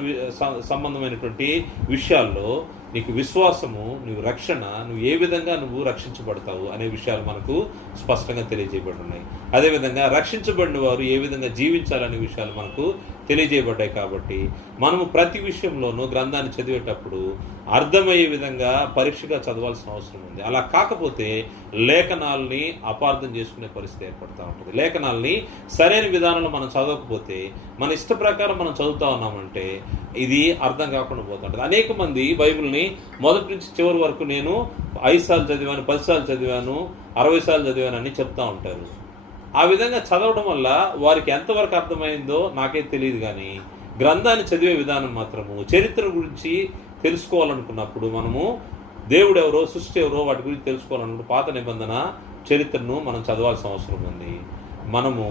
సంబంధమైనటువంటి విషయాల్లో నీకు విశ్వాసము, నువ్వు రక్షణ, నువ్వు ఏ విధంగా నువ్వు రక్షించబడతావు అనే విషయాలు మనకు స్పష్టంగా తెలియజేయబడి ఉన్నాయి. అదేవిధంగా రక్షించబడిన వారు ఏ విధంగా జీవించాలనే విషయాలు మనకు తెలియజేయబడ్డాయి. కాబట్టి మనము ప్రతి విషయంలోనూ గ్రంథాన్ని చదివేటప్పుడు అర్థమయ్యే విధంగా పరీక్షగా చదవాల్సిన అవసరం ఉంది. అలా కాకపోతే లేఖనాల్ని అపార్థం చేసుకునే పరిస్థితి ఏర్పడుతూ ఉంటుంది. లేఖనాల్ని సరైన విధానంలో మనం చదవకపోతే, మన ఇష్ట ప్రకారం మనం చదువుతా ఉన్నామంటే ఇది అర్థం కాకుండా పోతుంటుంది. అనేక మంది బైబిల్ని మొదటి నుంచి చివరి వరకు నేను 5 సార్లు చదివాను, 10 సార్లు చదివాను, 60 సార్లు చదివాను అని చెప్తా ఉంటారు. ఆ విధంగా చదవడం వల్ల వారికి ఎంతవరకు అర్థమైందో నాకే తెలియదు. కానీ గ్రంథాన్ని చదివే విధానం మాత్రము, చరిత్ర గురించి తెలుసుకోవాలనుకున్నప్పుడు మనము దేవుడు ఎవరో, సృష్టి ఎవరో వాటి గురించి తెలుసుకోవాలనుకుంటే పాత నిబంధన చరిత్రను మనం చదవాల్సిన అవసరం ఉంది. మనము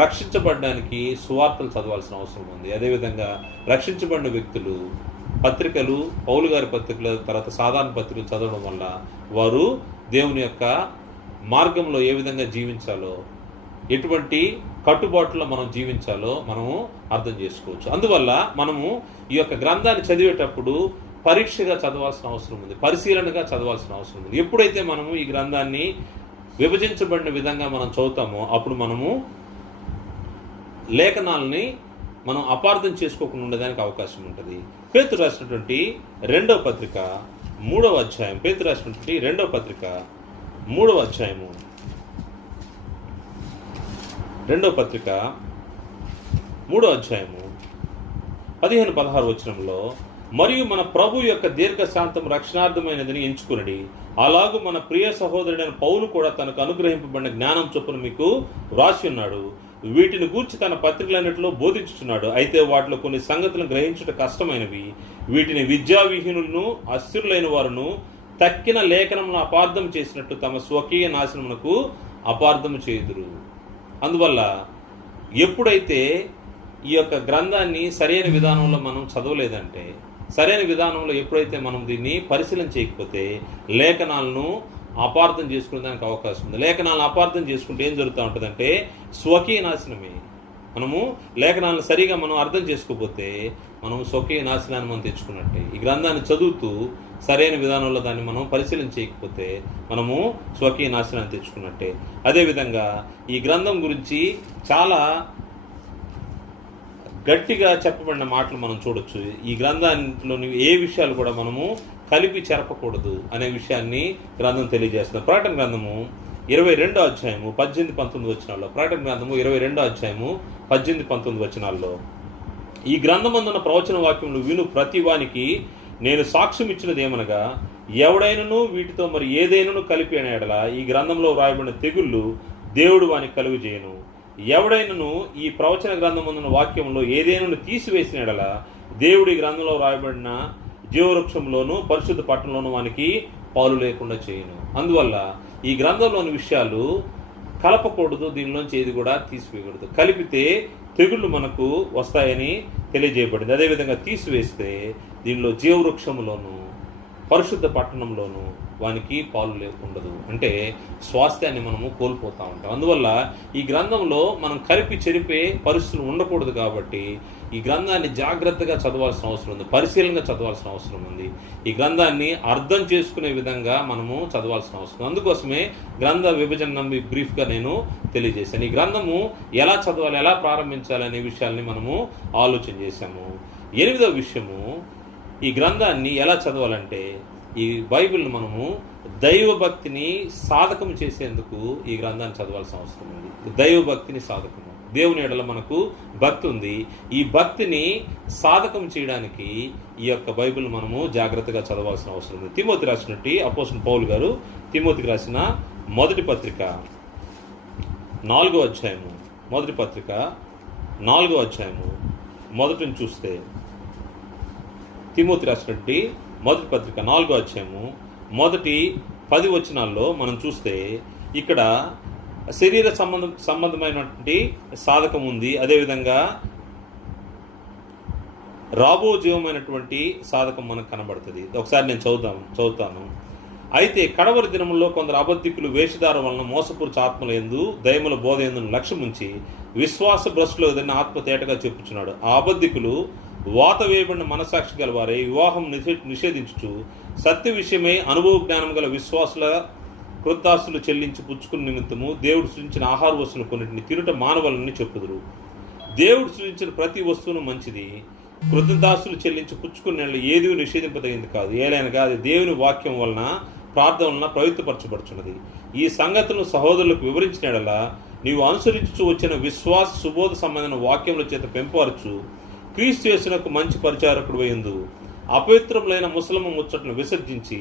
రక్షించబడడానికి సువార్తలు చదవాల్సిన అవసరం ఉంది. అదేవిధంగా రక్షించబడిన వ్యక్తులు పత్రికలు, పౌలు గారి పత్రికలు, తర్వాత సాధారణ పత్రికలు చదవడం వల్ల వారు దేవుని యొక్క మార్గంలో ఏ విధంగా జీవించాలో, ఎటువంటి కట్టుబాటులో మనం జీవించాలో మనము అర్థం చేసుకోవచ్చు. అందువల్ల మనము ఈ యొక్క గ్రంథాన్ని చదివేటప్పుడు పరీక్షగా చదవాల్సిన అవసరం ఉంది, పరిశీలనగా చదవాల్సిన అవసరం ఉంది. ఎప్పుడైతే మనము ఈ గ్రంథాన్ని విభజించబడిన విధంగా మనం చదువుతామో అప్పుడు మనము లేఖనాలని మనం అపార్థం చేసుకోకుండా ఉండడానికి అవకాశం ఉంటుంది. పేతురు రాసినటువంటి 2వ పత్రిక 3వ అధ్యాయం, పేతురు రాసినటువంటి 2వ పత్రిక 3వ అధ్యాయము, 2వ పత్రిక 3వ అధ్యాయము 15-16 వచనంలో, మరియు మన ప్రభు యొక్క దీర్ఘశాంతం రక్షణార్థమైనదని ఎంచుకునడి, అలాగూ మన ప్రియ సహోదరుడైన పౌలు కూడా తనకు అనుగ్రహింపబడిన జ్ఞానం చొప్పున మీకు వ్రాసి ఉన్నాడు. వీటిని గూర్చి తన పత్రికలన్నిటిలో బోధించుచున్నాడు. అయితే వాటిలో కొన్ని సంగతులను గ్రహించుట కష్టమైనవి. వీటిని విద్యావిహీనులను, అస్థిరులైన వారును తక్కిన లేఖనమును అపార్థం చేసినట్టు తమ స్వకీయ నాశనమునకు అపార్థం చేయుదురు. అందువల్ల ఎప్పుడైతే ఈ యొక్క గ్రంథాన్ని సరైన విధానంలో మనం చదవలేదంటే, సరైన విధానంలో ఎప్పుడైతే మనం దీన్ని పరిశీలన చేయకపోతే లేఖనాలను అపార్థం చేసుకునే దానికి అవకాశం ఉంది. లేఖనాలను అపార్థం చేసుకుంటే ఏం జరుగుతూ ఉంటుందంటే స్వకీయ నాశనమే. మనము లేఖనాలను సరిగా మనం అర్థం చేసుకోకపోతే మనం స్వకీయ నాశనాన్ని మనం తెచ్చుకున్నట్టే. ఈ గ్రంథాన్ని చదువుతూ సరైన విధానంలో దాన్ని మనం పరిశీలన చేయకపోతే మనము స్వకీయ నాశనాన్ని తెచ్చుకున్నట్టే. అదేవిధంగా ఈ గ్రంథం గురించి చాలా గట్టిగా చెప్పబడిన మాటలు మనం చూడొచ్చు. ఈ గ్రంథంలోని ఏ విషయాలు కూడా మనము కలిపి చెరపకూడదు అనే విషయాన్ని గ్రంథం తెలియజేస్తుంది. ప్రకటన గ్రంథము 22వ అధ్యాయము 18-19 వచనాల్లో, ప్రకటన గ్రంథము 22వ అధ్యాయము 18-19 వచనాల్లో, ఈ గ్రంథమందున్న ప్రవచన వాక్యములు విను ప్రతి వానికి నేను సాక్ష్యం ఇచ్చినదేమనగా, ఎవడైనను వీటితో మరి ఏదైనాను కలిపి అనే ఎడల ఈ గ్రంథంలో వ్రాయబడిన తెగుళ్ళు దేవుడు వానికి కలుగు చేయను. ఎవడైనను ఈ ప్రవచన గ్రంథమందున్న వాక్యంలో ఏదైనా తీసివేసిన ఎడల దేవుడి గ్రంథంలో రాయబడిన జీవవృక్షంలోను పరిశుద్ధ పట్టణంలోను వానికి పాలు లేకుండా చేయను. అందువల్ల ఈ గ్రంథంలోని విషయాలు కలపకూడదు, దీనిలోంచి ఏది కూడా తీసివేయకూడదు. కలిపితే తెగుళ్ళు మనకు వస్తాయని తెలియజేయబడింది. అదేవిధంగా తీసివేస్తే దీనిలో జీవవృక్షంలోను పరిశుద్ధ పట్టణంలోను వానికి పాలు ఉండదు. అంటే స్వాస్థ్యాన్ని మనము కోల్పోతూ ఉంటాం. అందువల్ల ఈ గ్రంథంలో మనం కలిపి చెరిపే పరిస్థితులు ఉండకూడదు. కాబట్టి ఈ గ్రంథాన్ని జాగ్రత్తగా చదవాల్సిన అవసరం ఉంది, పరిశీలనగా చదవాల్సిన అవసరం ఉంది. ఈ గ్రంథాన్ని అర్థం చేసుకునే విధంగా మనము చదవాల్సిన అవసరం. అందుకోసమే గ్రంథ విభజన బ్రీఫ్గా నేను తెలియజేశాను. ఈ గ్రంథము ఎలా చదవాలి, ఎలా ప్రారంభించాలి అనే విషయాల్ని మనము ఆలోచన చేశాము. 8వ విషయము, ఈ గ్రంథాన్ని ఎలా చదవాలంటే ఈ బైబిల్ని మనము దైవభక్తిని సాధకం చేసేందుకు ఈ గ్రంథాన్ని చదవాల్సిన అవసరం ఉంది. దైవభక్తిని సాధకము, దేవుని ఎడల మనకు భక్తి ఉంది. ఈ భక్తిని సాధకం చేయడానికి ఈ యొక్క బైబిల్ మనము జాగ్రత్తగా చదవాల్సిన అవసరం ఉంది. తిమోతి రాసినట్టు అపోస్తలుడు పౌలు గారు తిమోతికి రాసిన మొదటి పత్రిక 4వ అధ్యాయము, మొదటి పత్రిక 4వ అధ్యాయము మొదటిని చూస్తే, తిమోతి రాసినట్టు మొదటి పత్రిక 4వ అధ్యాయము మొదటి 10 వచనాల్లో మనం చూస్తే ఇక్కడ శరీర సంబంధమైనటువంటి సాధకం ఉంది. అదేవిధంగా రాబో జీవమైనటువంటి సాధకం మనకు కనబడుతుంది. ఒకసారి నేను చదువుతాను. అయితే కడవరి దినముల్లో కొందరు అబద్ధికులు వేషధారం వలన మోసపూర్చు ఆత్మల యందు దయముల బోధ యందు లక్ష్యముంచి విశ్వాస భ్రష్టులో ఏదైనా ఆత్మ తేటగా చెప్పుచున్నాడు. ఆ అబద్ధికులు వాత వేయబడిన మనసాక్షి గల వారే వివాహం నిషేధించుచు సత్య విషయమై అనుభవ జ్ఞానం గల విశ్వాసుల కృతాస్తులు చెల్లించి పుచ్చుకున్న నిమిత్తము దేవుడు సృజించిన ఆహార వస్తువులు కొన్నిటిని తినుట మానవాలని చెప్పుదురు. దేవుడు సృజించిన ప్రతి వస్తువును మంచిది, కృతదాస్తులు చెల్లించి పుచ్చుకున్న ఏది నిషేధింపదగింది కాదు. ఏలైనగా అది దేవుని వాక్యం వలన ప్రార్థన వలన పవిత్రపరచబడుచున్నది. ఈ సంగతులను సహోదరులకు వివరించిన ఎడలా నీవు అనుసరించు వచ్చిన విశ్వాస సుబోధ సంబంధమైన వాక్యముల చేత పెంపరచు క్రీస్తు యేసునకు మంచి పరిచారకుడు అయ్యిందు. అపవిత్రములైన ముసలమ్మ ముచ్చట్లను విసర్జించి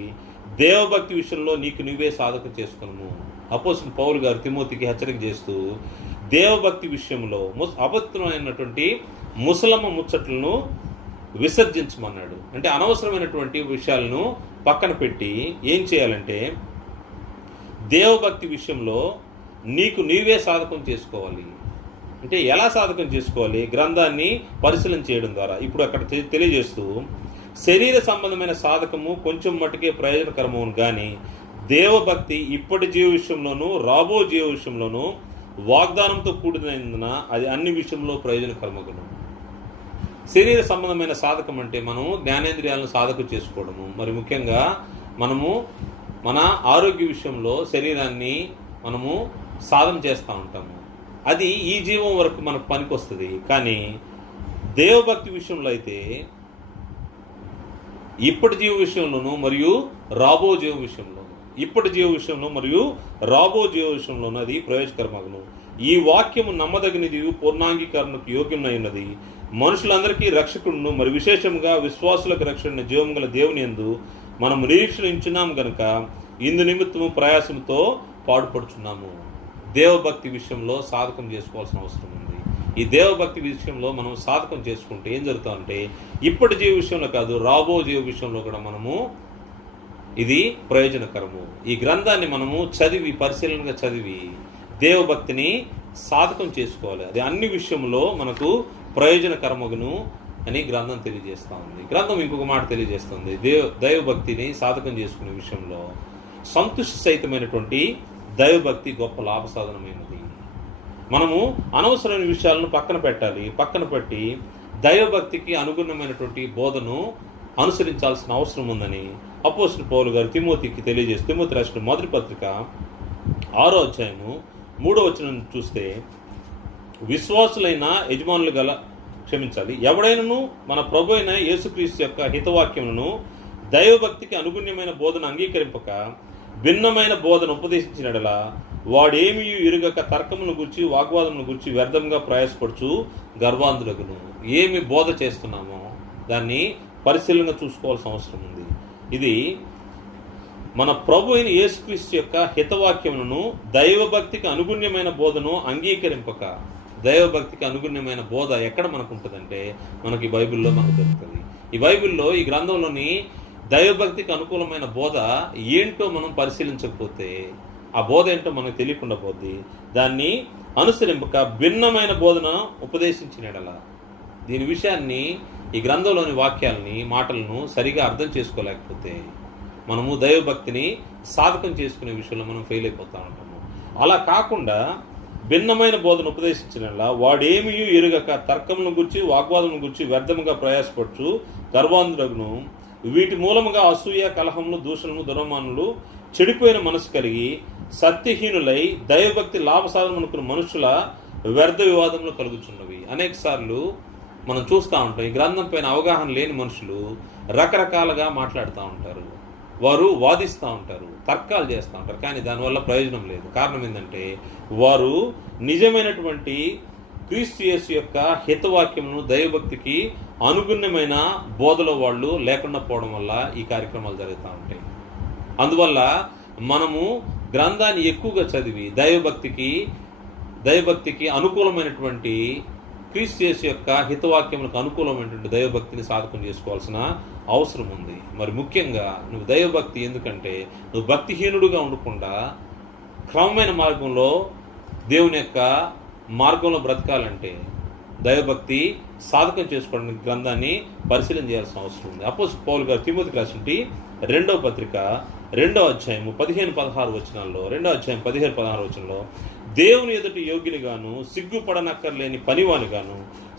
దేవభక్తి విషయంలో నీకు నువ్వే సాధక చేసుకును. అపోస్తలుడు పౌలు గారు తిమోతికి హెచ్చరిక చేస్తూ దేవభక్తి విషయంలో అపవిత్రమైనటువంటి ముసలమ్మ ముచ్చట్లను విసర్జించమన్నాడు. అంటే అనవసరమైనటువంటి విషయాలను పక్కన పెట్టి ఏం చేయాలంటే దేవభక్తి విషయంలో నీకు నీవే సాధకం చేసుకోవాలి. అంటే ఎలా సాధకం చేసుకోవాలి? గ్రంథాన్ని పరిశీలన చేయడం ద్వారా. ఇప్పుడు అక్కడ తెలియజేస్తూ శరీర సంబంధమైన సాధకము కొంచెం మటుకే ప్రయోజనకరమవును కానీ దేవభక్తి ఇప్పటి జీవ విషయంలోనూ రాబో జీవ విషయంలోనూ వాగ్దానంతో కూడినందున అది అన్ని విషయంలో ప్రయోజనకరమగును. శరీర సంబంధమైన సాధకం అంటే మనము జ్ఞానేంద్రియాలను సాధకం చేసుకోవడము, మరి ముఖ్యంగా మనము మన ఆరోగ్య విషయంలో శరీరాన్ని మనము సాధన చేస్తూ ఉంటాము. అది ఈ జీవం వరకు మనకు పనికొస్తుంది. కానీ దేవభక్తి విషయంలో అయితే ఇప్పటి జీవ విషయంలోనూ మరియు రాబో జీవ విషయంలో, ఇప్పటి జీవ విషయంలో మరియు రాబో జీవ విషయంలోనూ అది ప్రయోజనకరమగును. ఈ వాక్యము నమ్మదగినది, పూర్ణాంగీకరణకు యోగ్యమైనది, మనుషులందరికీ రక్షకుడును మరి విశేషంగా విశ్వాసులకు రక్షణ జీవం గల దేవుని యందు మనము నిరీక్షించున్నాము గనుక ఇందు నిమిత్తము ప్రయాసంతో పాడుపడుచున్నాము. దేవభక్తి విషయంలో సాధకం చేసుకోవాల్సిన అవసరం ఉంది. ఈ దేవభక్తి విషయంలో మనం సాధకం చేసుకుంటే ఏం జరుగుతుందంటే ఇప్పటి జీవ విషయంలో కాదు, రాబో జీవ విషయంలో కూడా మనము ఇది ప్రయోజనకరము. ఈ గ్రంథాన్ని మనము చదివి పరిశీలనగా చదివి దేవభక్తిని సాధకం చేసుకోవాలి. అది అన్ని విషయంలో మనకు ప్రయోజనకరమగును అని గ్రంథం తెలియజేస్తూ ఉంది. గ్రంథం ఇంకొక మాట తెలియజేస్తుంది, దైవభక్తిని సాధకం చేసుకునే విషయంలో సంతుష్టి సహితమైనటువంటి దైవభక్తి గొప్ప లాభ సాధనమైనది. మనము అనవసరమైన విషయాలను పక్కన పెట్టాలి. పక్కన పెట్టి దైవభక్తికి అనుగుణమైనటువంటి బోధను అనుసరించాల్సిన అవసరం ఉందని అపోస్తలుడు పౌలు గారు తిమోతికి తెలియజేస్తూ తిమోతి రాసిన మొదటి పత్రిక 6వ అధ్యాయము 3వ వచనం చూస్తే, విశ్వాసులైన యజమానులు గల ఎవడైనను మన ప్రభు అయిన యేసుక్రీస్తు యొక్క హితవాక్యములను దైవభక్తికి అనుగుణ్యమైన బోధన అంగీకరింపక భిన్నమైన బోధన ఉపదేశించినడలా వాడేమీ ఎరుగక తర్కమును గురించి వాగ్వాదమును గురించి వ్యర్థంగా ప్రయాసపడుచు గర్వాంధులగును. ఏమి బోధ చేస్తున్నామో దాన్ని పరిశీలనగా చూసుకోవాల్సిన అవసరం ఉంది. ఇది మన ప్రభు అయిన యేసుక్రీస్తు యొక్క హితవాక్యములను దైవభక్తికి అనుగుణ్యమైన బోధను అంగీకరింపక, దైవభక్తికి అనుగుణ్యమైన బోధ ఎక్కడ మనకు ఉంటుందంటే మనకి బైబిల్లో మనకు దొరుకుతుంది. ఈ బైబిల్లో, ఈ గ్రంథంలోని దైవభక్తికి అనుకూలమైన బోధ ఏంటో మనం పరిశీలించకపోతే, ఆ బోధ ఏంటో మనకు తెలియకుండా పోద్ది. దాన్ని అనుసరింపక భిన్నమైన బోధన ఉపదేశించినడలా, దీని విషయాన్ని, ఈ గ్రంథంలోని వాక్యాలని, మాటలను సరిగా అర్థం చేసుకోలేకపోతే మనము దైవభక్తిని సాధకం చేసుకునే విషయంలో మనం ఫెయిల్ అయిపోతూ ఉంటాము. అలా కాకుండా భిన్నమైన బోధన ఉపదేశించినలా వాడేమీ ఎరుగక తర్కములను గురించి, వాగ్వాదములను గురించి వ్యర్థముగా ప్రయాసపడుచు గర్వాంధులను, వీటి మూలముగా అసూయ, కలహములు, దూషణలు, దురమానులు, చెడిపోయిన మనసు కలిగి సత్యహీనులై దైవభక్తి లాభసాధనం అనుకున్న మనుషుల వ్యర్థ వివాదములు కలుగుచున్నవి. అనేక సార్లు మనం చూస్తూ ఉంటాం, ఈ గ్రంథం పైన అవగాహన లేని మనుషులు రకరకాలుగా మాట్లాడుతూ ఉంటారు. వారు వాదిస్తూ ఉంటారు, తర్కాలు చేస్తూ ఉంటారు, కానీ దానివల్ల ప్రయోజనం లేదు. కారణం ఏంటంటే వారు నిజమైనటువంటి క్రీస్తు యేసు యొక్క హితవాక్యమును, దైవభక్తికి అనుగుణ్యమైన బోధలో వాళ్ళు లేకుండా పోవడం వల్ల ఈ కార్యక్రమాలు జరుగుతూ ఉంటాయి. అందువల్ల మనము గ్రంథాన్ని ఎక్కువగా చదివి దైవభక్తికి అనుకూలమైనటువంటి క్రీస్తు యేసు యొక్క హితవాక్యములకు అనుకూలమైనటువంటి దైవభక్తిని సాధకం చేసుకోవాల్సిన అవసరం ఉంది. మరి ముఖ్యంగా నువ్వు దైవభక్తి, ఎందుకంటే నువ్వు భక్తిహీనుడుగా ఉండకుండా క్రమమైన మార్గంలో దేవుని యొక్క మార్గంలో బ్రతకాలంటే దైవభక్తి సాధకం చేసుకోవడానికి గ్రంథాన్ని పరిశీలన చేయాల్సిన అవసరం ఉంది. అపోస్తలుడైన పౌలు గారు తిమోతికి రాసినటువంటి 2వ పత్రిక 2వ అధ్యాయము 15-16 వచనాల్లో, 2వ అధ్యాయం 15-16 వచనంలో, దేవుని ఎదుటి యోగిని గాను, సిగ్గుపడనక్కర్లేని పనివాని గాను,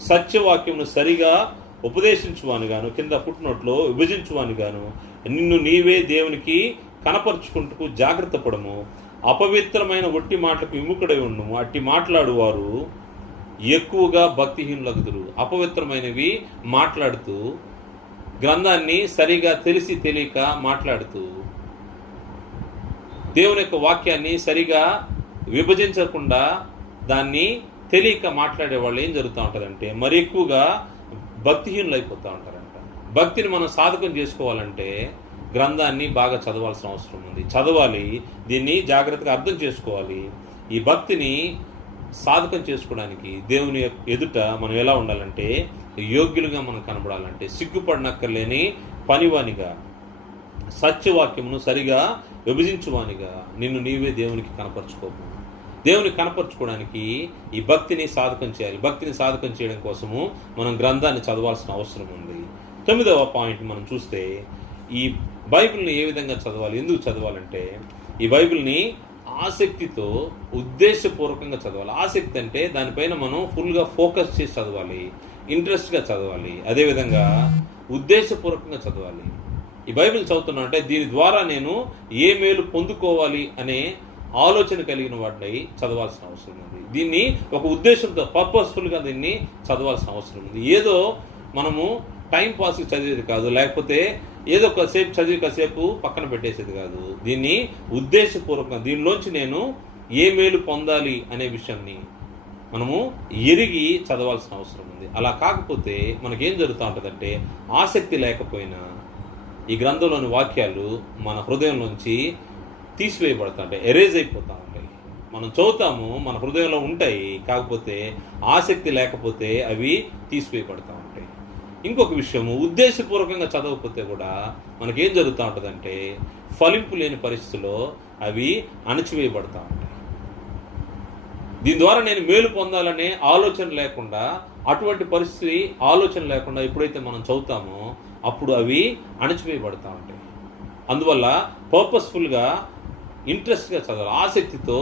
సత్యవాక్యమును సరిగా ఉపదేశించువాని గాను, కింద ఫుట్నోట్లో విభజించువాని గాను, నిన్ను నీవే దేవునికి కనపరుచుకుంటూ జాగ్రత్త పడము. అపవిత్రమైన ఒట్టి మాటలకు విముఖుడై ఉండుము. అట్టి మాట్లాడువారు ఎక్కువగా భక్తిహీనులగుదురు. అపవిత్రమైనవి మాట్లాడుతూ, గ్రంథాన్ని సరిగా తెలిసి తెలియక మాట్లాడుతూ, దేవుని యొక్క వాక్యాన్ని సరిగా విభజించకుండా దాన్ని తెలియక మాట్లాడే వాళ్ళు ఏం జరుగుతూ ఉంటుందంటే మరి ఎక్కువగా భక్తిహీనులు అయిపోతూ ఉంటారంట. భక్తిని మనం సాధకం చేసుకోవాలంటే గ్రంథాన్ని బాగా చదవాల్సిన అవసరం ఉంది. చదవాలి, దీన్ని జాగ్రత్తగా అర్థం చేసుకోవాలి. ఈ భక్తిని సాధకం చేసుకోవడానికి దేవుని ఎదుట మనం ఎలా ఉండాలంటే యోగ్యులుగా మనం కనబడాలంటే సిగ్గుపడనక్కర్లేని పనివానిగా, సత్యవాక్యమును సరిగా విభజించువానిగా నిన్ను నీవే దేవునికి కనపరుచుకోము. దేవునికి కనపరుచుకోవడానికి ఈ భక్తిని సాధకం చేయాలి. భక్తిని సాధకం చేయడం కోసము మనం గ్రంథాన్ని చదవాల్సిన అవసరం ఉంది. 9వ పాయింట్ మనం చూస్తే, ఈ బైబిల్ని ఏ విధంగా చదవాలి, ఎందుకు చదవాలంటే ఈ బైబిల్ని ఆసక్తితో, ఉద్దేశపూర్వకంగా చదవాలి. ఆసక్తి అంటే దానిపైన మనం ఫుల్గా ఫోకస్ చేసి చదవాలి, ఇంట్రెస్ట్గా చదవాలి. అదేవిధంగా ఉద్దేశపూర్వకంగా చదవాలి. ఈ బైబిల్ చదువుతున్నా అంటే దీని ద్వారా నేను ఏ మేలు పొందుకోవాలి అనే ఆలోచన కలిగిన వాటిని చదవాల్సిన అవసరం ఉంది. దీన్ని ఒక ఉద్దేశంతో, పర్పస్ఫుల్గా దీన్ని చదవాల్సిన అవసరం ఉంది. ఏదో మనము టైం పాస్కి చదివేది కాదు, లేకపోతే ఏదో కాసేపు చదివి కాసేపు పక్కన పెట్టేసేది కాదు. దీన్ని ఉద్దేశపూర్వకంగా, దీనిలోంచి నేను ఏ మేలు పొందాలి అనే విషయాన్ని మనము ఎరిగి చదవాల్సిన అవసరం ఉంది. అలా కాకపోతే మనకేం జరుగుతూ ఉంటుందంటే ఆసక్తి లేకపోయినా ఈ గ్రంథంలోని వాక్యాలు మన హృదయంలోంచి తీసివేయబడతా ఉంటాయి, ఎరేజ్ అయిపోతూ ఉంటాయి. మనం చదువుతాము, మన హృదయంలో ఉంటాయి, కాకపోతే ఆసక్తి లేకపోతే అవి తీసివేయబడతా ఉంటాయి. ఇంకొక విషయము, ఉద్దేశపూర్వకంగా చదవకపోతే కూడా మనకేం జరుగుతూ ఉంటుందంటే ఫలింపు లేని పరిస్థితుల్లో అవి అణచివేయబడతా ఉంటాయి. దీని ద్వారా నేను మేలు పొందాలనే ఆలోచన లేకుండా, అటువంటి పరిస్థితి ఆలోచన లేకుండా ఎప్పుడైతే మనం చదువుతామో అప్పుడు అవి అణచివేయబడతా ఉంటాయి. అందువల్ల పర్పస్ఫుల్గా, ఇంట్రెస్ట్గా చదవాలి, ఆసక్తితో,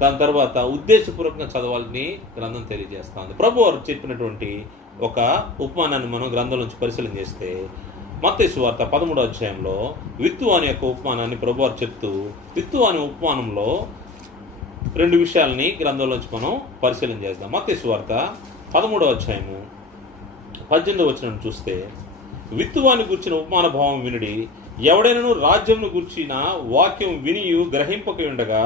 దాని తర్వాత ఉద్దేశపూర్వకంగా చదవాలని గ్రంథం తెలియజేస్తుంది. ప్రభు వారు చెప్పినటువంటి ఒక ఉపమానాన్ని మనం గ్రంథం నుంచి పరిశీలన చేస్తే, మత్తయి సువార్త 13వ అధ్యాయంలో విత్తువాని యొక్క ఉపమానాన్ని ప్రభు వారు చెప్తూ, విత్తువాని ఉపమానంలో 2 విషయాలని గ్రంథంలోంచి మనం పరిశీలన చేద్దాం. మత్తయి సువార్త 13వ అధ్యాయము 18వ వచనం చూస్తే, విత్తువాని గూర్చిన ఉపమాన భావం వినుడి. ఎవడైనను రాజ్యంను గూర్చిన వాక్యం వినియు గ్రహింపక ఉండగా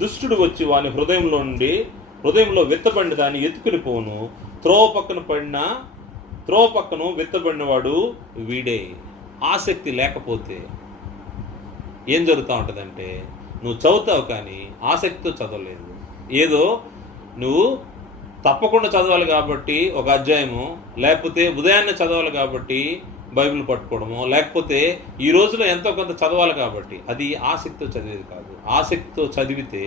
దుష్టుడు వచ్చి వాని హృదయంలో విత్తబడిన దాన్ని ఎత్తుకుని పోను. త్రోవ పక్కను విత్తబడినవాడు వీడే. ఆసక్తి లేకపోతే ఏం జరుగుతూ ఉంటుందంటే నువ్వు చదువుతావు కానీ ఆసక్తితో చదవలేదు. ఏదో నువ్వు తప్పకుండా చదవాలి కాబట్టి ఒక అధ్యాయము, లేకపోతే ఉదయాన్నే చదవాలి కాబట్టి బైబిల్ పట్టుకోవడము, లేకపోతే ఈ రోజులో ఎంతో కొంత చదవాలి కాబట్టి, అది ఆసక్తితో చదివేది కాదు. ఆసక్తితో చదివితే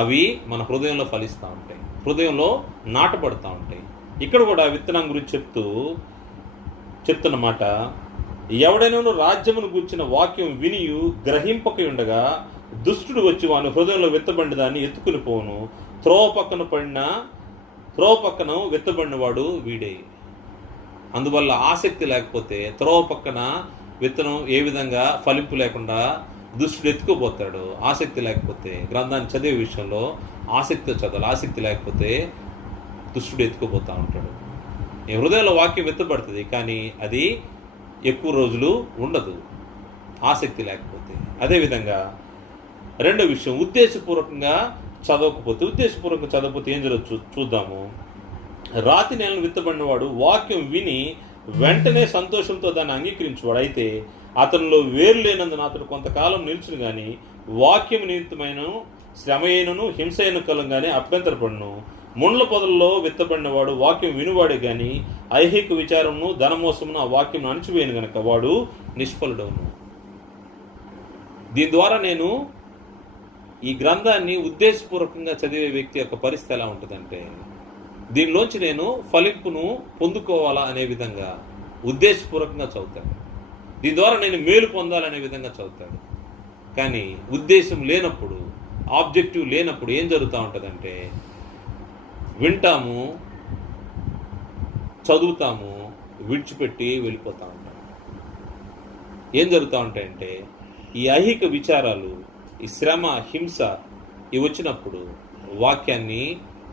అవి మన హృదయంలో ఫలిస్తూ ఉంటాయి, హృదయంలో నాటపడుతూ ఉంటాయి. ఇక్కడ కూడా విత్తనం గురించి చెప్తున్నమాట, ఎవడైనా రాజ్యమును గూర్చిన వాక్యం వినియు గ్రహింపక ఉండగా దుష్టుడు వచ్చి వాని హృదయంలో విత్తబడిన దాన్ని ఎత్తుకుని పోను, త్రోవ పక్కన విత్తబడిన వాడు వీడే. అందువల్ల ఆసక్తి లేకపోతే త్రోవ పక్కన విత్తనం ఏ విధంగా ఫలింపు లేకుండా దుష్టుడు ఎత్తుకుపోతాడు. ఆసక్తి లేకపోతే గ్రంథాన్ని చదివే విషయంలో ఆసక్తితో చదవాలి. ఆసక్తి లేకపోతే దుష్టుడు ఎత్తుకుపోతూ ఉంటాడు. నీ హృదయంలో వాక్యం ఎత్తబడుతుంది, కానీ అది ఎక్కువ రోజులు ఉండదు ఆసక్తి లేకపోతే. అదేవిధంగా రెండో విషయం, ఉద్దేశపూర్వకంగా చదవకపోతే ఏం జరగదు చూద్దాము. రాతి నేలను విత్తబడినవాడు వాక్యం విని వెంటనే సంతోషంతో దాన్ని అంగీకరించేవాడు. అయితే అతనిలో వేరు లేనందున అతడు కొంతకాలం నిల్చును కానీ వాక్యం నిమిత్తమైన శ్రమ అయినను హింస అయిన కలం కానీ అభ్యంతరపడును. ముండ్ల పొదల్లో విత్తబడినవాడు వాక్యం వినువాడే కానీ ఐహిక విచారమును ధనమోసమును ఆ వాక్యం అణచివేయను గనక వాడు నిష్ఫలుడవును. దీని ద్వారా నేను ఈ గ్రంథాన్ని ఉద్దేశపూర్వకంగా చదివే వ్యక్తి యొక్క పరిస్థితి ఎలా ఉంటుందంటే, దీనిలోంచి నేను ఫలింపును పొందుకోవాలా అనే విధంగా ఉద్దేశపూర్వకంగా చదువుతాడు. దీని ద్వారా నేను మేలు పొందాలనే విధంగా చదువుతాడు. కానీ ఉద్దేశం లేనప్పుడు, ఆబ్జెక్టివ్ లేనప్పుడు ఏం జరుగుతూ ఉంటుందంటే, వింటాము, చదువుతాము, విడిచిపెట్టి వెళ్ళిపోతూ ఉంటాం. ఏం జరుగుతూ ఉంటాయంటే, ఈ ఐహిక విచారాలు, ఈ శ్రమ, హింస ఇవి వచ్చినప్పుడు వాక్యాన్ని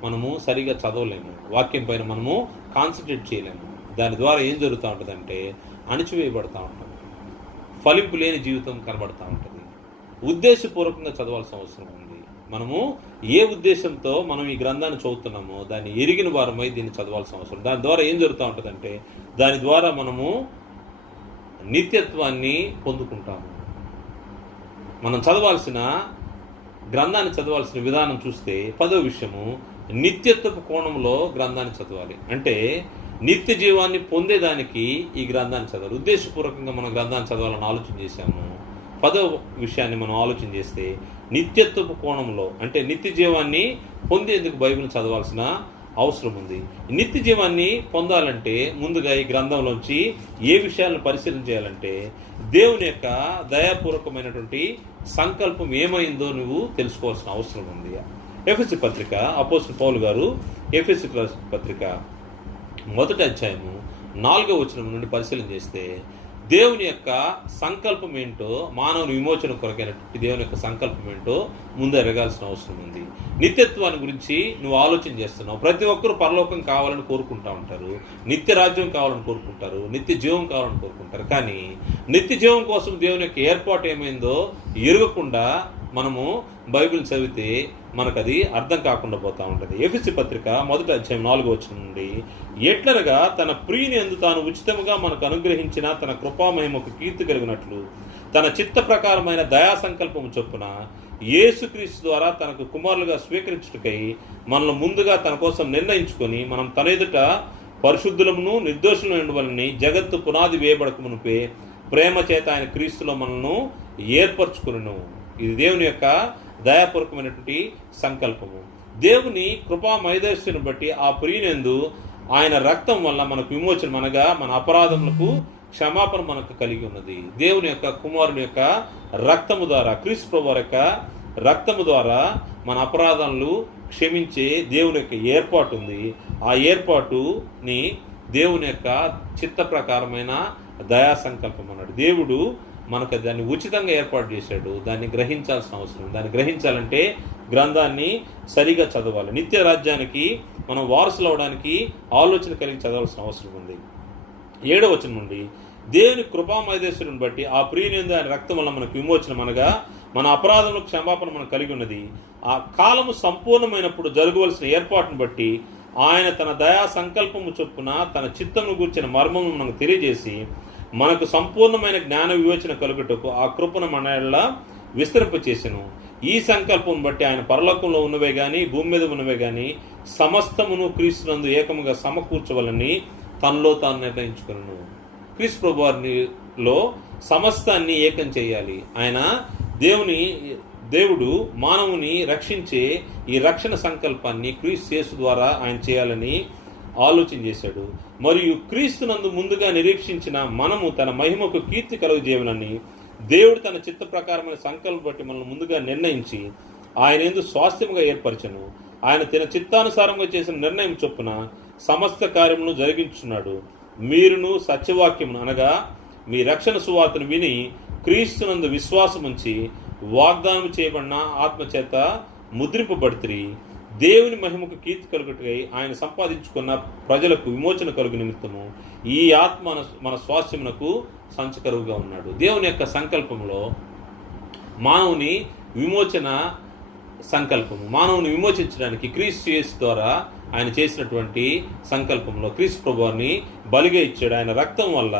మనము సరిగా చదవలేము, వాక్యం పైన మనము కాన్సన్ట్రేట్ చేయలేము. దాని ద్వారా ఏం జరుగుతూ ఉంటుందంటే అణచివేయబడతా ఉంటాం, ఫలింపు లేని జీవితం కనబడతా ఉంటుంది. ఉద్దేశపూర్వకంగా చదవాల్సిన అవసరం ఉంది. మనము ఏ ఉద్దేశంతో మనం ఈ గ్రంథాన్ని చదువుతున్నామో దాన్ని ఎరిగిన వారమై దీన్ని చదవాల్సిన అవసరం. దాని ద్వారా ఏం జరుగుతూ ఉంటుందంటే, దాని ద్వారా మనము నిత్యత్వాన్ని పొందుకుంటాము. మనం గ్రంథాన్ని చదవాల్సిన విధానం చూస్తే 10వ విషయము, నిత్యత్వపు కోణంలో గ్రంథాన్ని చదవాలి. అంటే నిత్య జీవాన్ని పొందేదానికి ఈ గ్రంథాన్ని చదవాలి. ఉద్దేశపూర్వకంగా మనం గ్రంథాన్ని చదవాలని ఆలోచన చేశాము. 10వ విషయాన్ని మనం ఆలోచన చేస్తే, నిత్యత్వపు కోణంలో అంటే నిత్య జీవాన్ని పొందేందుకు బైబిల్ చదవాల్సిన అవసరం ఉంది. నిత్య జీవాన్ని పొందాలంటే ముందుగా ఈ గ్రంథంలోంచి ఏ విషయాలను పరిశీలన చేయాలంటే, దేవుని యొక్క దయాపూర్వకమైనటువంటి సంకల్పం ఏమైందో నువ్వు తెలుసుకోవాల్సిన అవసరం ఉంది. ఎఫెసీ పత్రిక, అపోస్తలుడు పౌలు గారు ఎఫెసీ పత్రిక 1వ అధ్యాయము 4వ వచనం నుండి పరిశీలన చేస్తే, దేవుని యొక్క సంకల్పం ఏంటో, మానవుని విమోచన కొరకైనటువంటి దేవుని యొక్క సంకల్పం ఏంటో ముందు ఎరగాల్సిన అవసరం ఉంది. నిత్యత్వాన్ని గురించి నువ్వు ఆలోచన చేస్తున్నావు. ప్రతి ఒక్కరూ పరలోకం కావాలని కోరుకుంటా ఉంటారు, నిత్య రాజ్యం కావాలని కోరుకుంటారు, నిత్య జీవం కావాలని కోరుకుంటారు. కానీ నిత్య జీవం కోసం దేవుని యొక్క ఏర్పాటు ఏమైందో ఎరగకుండా మనము బైబిల్ చదివితే మనకు అది అర్థం కాకుండా పోతూ ఉంటుంది. ఎఫెసీ పత్రిక 1వ అధ్యాయం 4వ వచనం నుండి, ఎట్లనగా తన ప్రియుని యందు తాను ఉచితముగా మనకు అనుగ్రహించిన తన కృపామహిమకు కీర్తి కలిగినట్లు తన చిత్త ప్రకారమైన దయా సంకల్పము చొప్పున యేసుక్రీస్తు ద్వారా తనకు కుమారులుగా స్వీకరించుటకై మనల్ని ముందుగా తన కోసం నిర్ణయించుకొని, మనం తన ఎదుట పరిశుద్ధులమును నిర్దోషులను ఉండవలని జగత్తు పునాది వేయబడక మునిపే ప్రేమ చేత ఆయన క్రీస్తులో మనల్ని ఏర్పరచుకును. ఇది దేవుని యొక్క దయాపూర్వకమైనటువంటి సంకల్పము. దేవుని కృపా మైదస్సును బట్టి ఆ ప్రియునందు ఆయన రక్తం వల్ల మనకు విమోచన, అనగా మన అపరాధములకు క్షమాపణ మనకు కలిగి ఉన్నది. దేవుని యొక్క కుమారుని యొక్క రక్తము ద్వారా, క్రీస్తు ప్రభువు యొక్క రక్తము ద్వారా మన అపరాధములు క్షమించే దేవుని యొక్క ఏర్పాటు ఉంది. ఆ ఏర్పాటుని దేవుని యొక్క చిత్త ప్రకారమైన దయా సంకల్పం అన్నాడు. దేవుడు మనకు దాన్ని ఉచితంగా ఏర్పాటు చేశాడు. దాన్ని గ్రహించాల్సిన అవసరం. దాన్ని గ్రహించాలంటే గ్రంథాన్ని సరిగా చదవాలి. నిత్య రాజ్యానికి మనం వారసులు అవడానికి ఆలోచన కలిగి చదవాల్సిన అవసరం ఉంది. 7వ వచనం నుండి, దేవుని కృపామయదేశుని బట్టి ఆ ప్రియునియందు ఆయన రక్తం వల్ల మనకు విమోచనం, అనగా మన అపరాధములకు క్షమాపణ మనం కలిగి ఉన్నది. ఆ కాలము సంపూర్ణమైనప్పుడు జరగవలసిన ఏర్పాటును బట్టి ఆయన తన దయా సంకల్పము చొప్పున తన చిత్తమును గూర్చిన మర్మము మనకు తెలియజేసి మనకు సంపూర్ణమైన జ్ఞాన వివేచన కలుగుటకు ఆ కృపను మన విస్తరింపచేసెను. ఈ సంకల్పం బట్టి ఆయన పరలోకంలో ఉన్నవే కానీ భూమి మీద ఉన్నవే కానీ సమస్తమును క్రీస్తునందు ఏకముగా సమకూర్చవలని తనలో తాను నిర్ణయించుకున్నాను. క్రీస్తు ప్రభువారిలో సమస్తాన్ని ఏకం చేయాలి. ఆయన దేవుడు మానవుని రక్షించే ఈ రక్షణ సంకల్పాన్ని క్రీస్తు యేసు ద్వారా ఆయన చేయాలని ఆలోచన చేశాడు. మరియు క్రీస్తునందు ముందుగా నిరీక్షించిన మనము తన మహిమకు కీర్తి కలుగజేయనని దేవుడు తన చిత్త ప్రకారమైన సంకల్పం బట్టి మనల్ని ముందుగా నిర్ణయించి ఆయన యందు స్వాస్థ్యముగా ఏర్పరచను. ఆయన తన చిత్తానుసారంగా చేసిన నిర్ణయం చొప్పున సమస్త కార్యములను జరిగించున్నాడు. మీరును సత్యవాక్యమును అనగా మీ రక్షణ సువార్తను విని క్రీస్తునందు విశ్వాసముంచి వాగ్దానం చేయబడిన ఆత్మచేత ముద్రింపబడితిరి. దేవుని మహిమకు కీర్తి కలుగుటకై ఆయన సంపాదించుకున్న ప్రజలకు విమోచన కలుగు నిమిత్తము ఈ ఆత్మ మన స్వాస్థ్యమునకు సంచకరువుగా ఉన్నాడు. దేవుని యొక్క సంకల్పంలో మానవుని విమోచన సంకల్పము, మానవుని విమోచించడానికి క్రీస్తు యేసు ద్వారా ఆయన చేసినటువంటి సంకల్పంలో క్రీస్తు ప్రభువుని బలిగా ఇచ్చాడు. ఆయన రక్తం వల్ల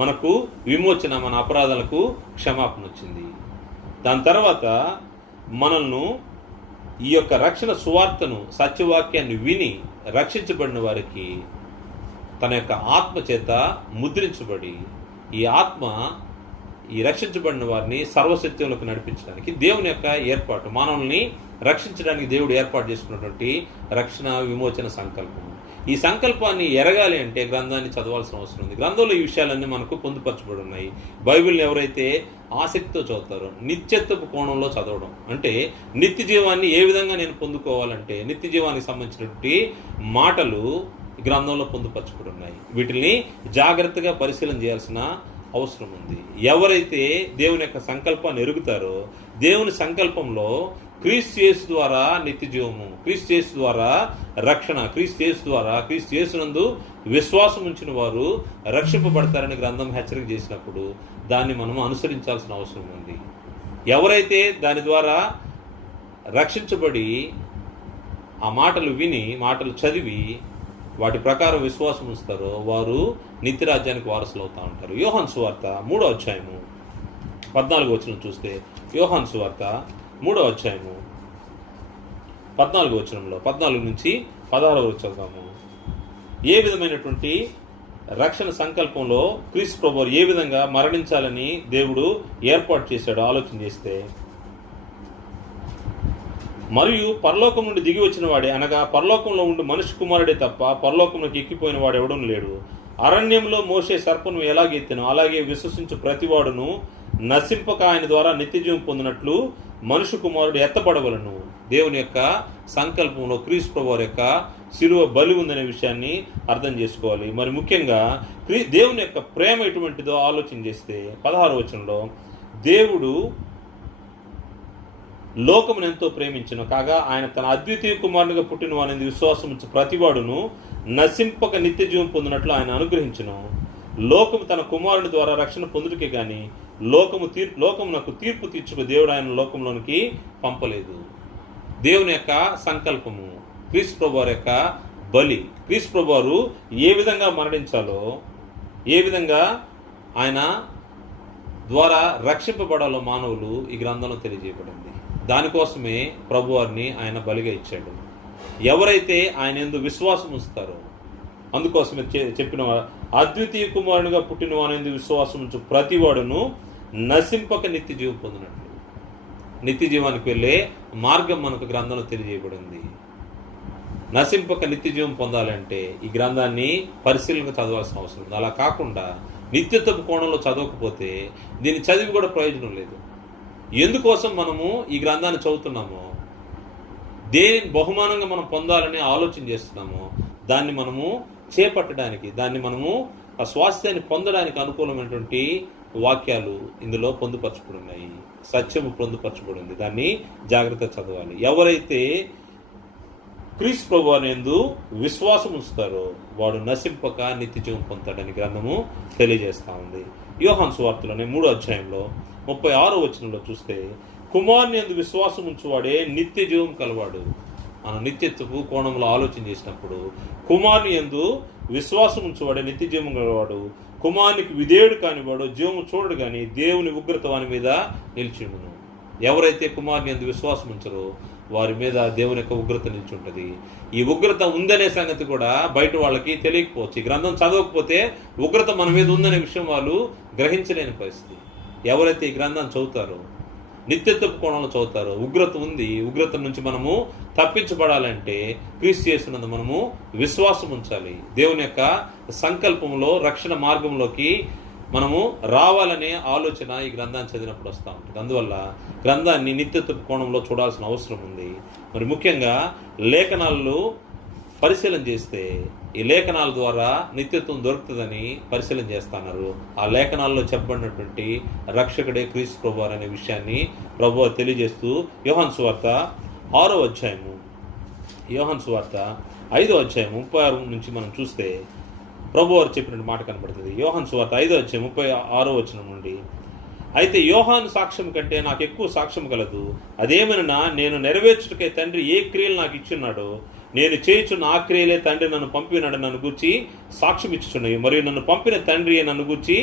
మనకు విమోచన, మన అపరాధాలకు క్షమాపణ వచ్చింది. దాని తర్వాత మనల్ని ఈ యొక్క రక్షణ సువార్తను, సత్యవాక్యాన్ని విని రక్షించబడిన వారికి తన యొక్క ఆత్మ చేత ముద్రించబడి ఈ ఆత్మ ఈ రక్షించబడిన వారిని సర్వసత్యంలోకి నడిపించడానికి దేవుని యొక్క ఏర్పాటు, మానవుల్ని రక్షించడానికి దేవుడు ఏర్పాటు చేసుకున్నటువంటి రక్షణ విమోచన సంకల్పం. ఈ సంకల్పాన్ని ఎరగాలి అంటే గ్రంథాన్ని చదవాల్సిన అవసరం ఉంది. గ్రంథంలో ఈ విషయాలన్నీ మనకు పొందుపరచబడి ఉన్నాయి. బైబిల్ని ఎవరైతే ఆసక్తితో చదువుతారో, నిత్యత్వపు కోణంలో చదవడం అంటే నిత్య జీవాన్ని ఏ విధంగా నేను పొందుకోవాలంటే నిత్య జీవానికి సంబంధించినటువంటి మాటలు గ్రంథంలో పొందుపరచబడి ఉన్నాయి. వీటిని జాగ్రత్తగా పరిశీలన చేయాల్సిన అవసరం ఉంది. ఎవరైతే దేవుని యొక్క సంకల్పాన్ని ఎరుగుతారో, దేవుని సంకల్పంలో క్రీస్తు యేసు ద్వారా నిత్య జీవము, క్రీస్తు యేసు ద్వారా రక్షణ, క్రీస్తు యేసు ద్వారా క్రీస్తు యేసునందు విశ్వాసం ఉంచిన వారు రక్షింపబడతారని గ్రంథం హెచ్చరిక చేసినప్పుడు దాన్ని మనం అనుసరించాల్సిన అవసరం ఉంది. ఎవరైతే దాని ద్వారా రక్షించబడి ఆ మాటలు విని, మాటలు చదివి వాటి ప్రకారం విశ్వాసం ఉంచుతారో వారు నిత్యరాజ్యానికి వారసులు అవుతూ ఉంటారు. యోహాను సువార్త 3వ అధ్యాయము 14వ వచనం చూస్తే, యోహాను సువార్త 3వ అధ్యాయము 14వ వచనంలో 14 నుంచి 16 చదువుదాము. ఏ విధమైనటువంటి రక్షణ సంకల్పంలో క్రీస్తు ప్రభువు ఏ విధంగా మరణించాలని దేవుడు ఏర్పాటు చేశాడో ఆలోచన చేస్తే, మరియు పరలోకం నుండి దిగి వచ్చిన వాడే, అనగా పరలోకంలో ఉండి మనిషి కుమారుడే తప్ప పరలోకంలోకి ఎక్కిపోయిన వాడు ఎవడూ లేడు. అరణ్యంలో మోషే సర్పను ఎలాగెత్తినో అలాగే విశ్వసించు ప్రతివాడును నశింపక ఆయన ద్వారా నిత్యజీవం పొందినట్లు మనుషు కుమారుడు ఎత్తపడవలను. దేవుని యొక్క సంకల్పంలో క్రీస్తు ప్రభువు యొక్క శిలువ బలి ఉందనే విషయాన్ని అర్థం చేసుకోవాలి. మరి ముఖ్యంగా దేవుని యొక్క ప్రేమ ఎటువంటిదో ఆలోచన చేస్తే 16వ వచనంలో, దేవుడు లోకమును ఎంతో ప్రేమించును కాగా ఆయన తన అద్వితీయ కుమారునిగా పుట్టిన వాని విశ్వాసం ప్రతివాడును నశింపక నిత్య జీవం పొందినట్లు ఆయన అనుగ్రహించును. లోకము తన కుమారుని ద్వారా రక్షణ పొందుటకే గాని లోకమునకు తీర్పు తీర్చుకు దేవుడు ఆయన లోకంలోనికి పంపలేదు. దేవుని యొక్క సంకల్పము, క్రీస్తు ప్రభువారి యొక్క బలి, క్రీస్తు ప్రభువారు ఏ విధంగా మరణించాలో, ఏ విధంగా ఆయన ద్వారా రక్షింపబడాలో మానవులు ఈ గ్రంథంలో తెలియజేయబడింది. దానికోసమే ప్రభువారిని ఆయన బలిగా ఇచ్చాడు. ఎవరైతే ఆయన యందు విశ్వాసం ఉంచుతారో, అందుకోసమే చెప్పిన అద్వితీయ కుమారునిగా పుట్టిన వాని యందు విశ్వాసం ఉంచు ప్రతివాడును నశింపక నిత్య జీవం పొందినట్లు. నిత్య జీవానికి వెళ్ళే మార్గం మనకు గ్రంథంలో తెలియజేయబడింది. నశింపక నిత్య జీవం పొందాలంటే ఈ గ్రంథాన్ని పరిశీలనగా చదవాల్సిన అవసరం ఉంది. అలా కాకుండా నిత్యత్వపు కోణంలో చదవకపోతే దీన్ని చదివి కూడా ప్రయోజనం లేదు. ఎందుకోసం మనము ఈ గ్రంథాన్ని చదువుతున్నామో, దేని బహుమానంగా మనం పొందాలని ఆలోచన చేస్తున్నామో దాన్ని మనము చేపట్టడానికి, దాన్ని మనము ఆ స్వాస్థ్యాన్ని పొందడానికి అనుకూలమైనటువంటి వాక్యాలు ఇందులో పొందుపరచబడి ఉన్నాయి. సత్యము పొందుపరచబడి ఉంది. దాన్ని జాగ్రత్తగా చదవాలి. ఎవరైతే క్రీస్తు ప్రభువుని యందు విశ్వాసం ఉంచుతారో వాడు నశింపక నిత్య జీవం పొందుతాడని గ్రంథము తెలియజేస్తూ ఉంది. యోహాను సువార్తలోనే 3వ అధ్యాయంలో 36వ వచనంలో చూస్తే, కుమారుని యందు విశ్వాసం ఉంచువాడే నిత్య జీవం కలవాడు. మనం నిత్యత్వపు కోణంలో ఆలోచన చేసినప్పుడు కుమారుని యందు విశ్వాసం ఉంచువాడే నిత్య జీవం కలవాడు. కుమారునికి విధేయుడు కానివాడు జీవము చూడడు కానీ దేవుని ఉగ్రత వాని మీద నిలిచియుండును. ఎవరైతే కుమారుని యందు విశ్వాసం ఉంచరో వారి మీద దేవుని యొక్క ఉగ్రత నిలిచి ఉంటుంది. ఈ ఉగ్రత ఉందనే సంగతి కూడా బయట వాళ్ళకి తెలియకపోవచ్చు. ఈ గ్రంథం చదవకపోతే ఉగ్రత మన మీద ఉందనే విషయం వాళ్ళు గ్రహించలేని పరిస్థితి. ఎవరైతే ఈ గ్రంథాన్ని చదువుతారో, నిత్యత్వపు కోణంలో చదువుతారో, ఉగ్రత ఉంది, ఉగ్రత నుంచి మనము తప్పించబడాలంటే క్రీస్తు యేసునందు మనము విశ్వాసం ఉంచాలి. దేవుని యొక్క సంకల్పంలో, రక్షణ మార్గంలోకి మనము రావాలనే ఆలోచన ఈ గ్రంథాన్ని చదివినప్పుడు వస్తూ ఉంటుంది. అందువల్ల గ్రంథాన్ని నిత్యత్వపు కోణంలో చూడాల్సిన అవసరం ఉంది. మరి ముఖ్యంగా లేఖనాలను పరిశీలన చేస్తే ఈ లేఖనాల ద్వారా నిత్యత్వం దొరుకుతుందని పరిశీలన చేస్తున్నారు. ఆ లేఖనాల్లో చెప్పబడినటువంటి రక్షకుడే క్రీస్తు ప్రభువారు అనే విషయాన్ని ప్రభువు తెలియజేస్తూ యోహాను సువార్త 6వ అధ్యాయము, యోహాను సువార్త 5వ అధ్యాయం 36 నుంచి మనం చూస్తే ప్రభువారు చెప్పినట్టు మాట కనబడుతుంది. యోహాను సువార్త 5వ అధ్యాయం 36వ వచనం నుండి, అయితే యోహాను సాక్ష్యం కంటే నాకు ఎక్కువ సాక్ష్యం కలదు. అదేమనగా నేను నెరవేర్చుటకై తండ్రి ఏ క్రియలు నాకు ఇచ్చున్నాడో నేను చేయుచున్న ఆ క్రియలే తండ్రి నన్ను పంపినాడు నన్ను గూర్చి సాక్ష్యం ఇచ్చుచున్నాయి. మరియు నన్ను పంపిన తండ్రి నన్ను గూర్చి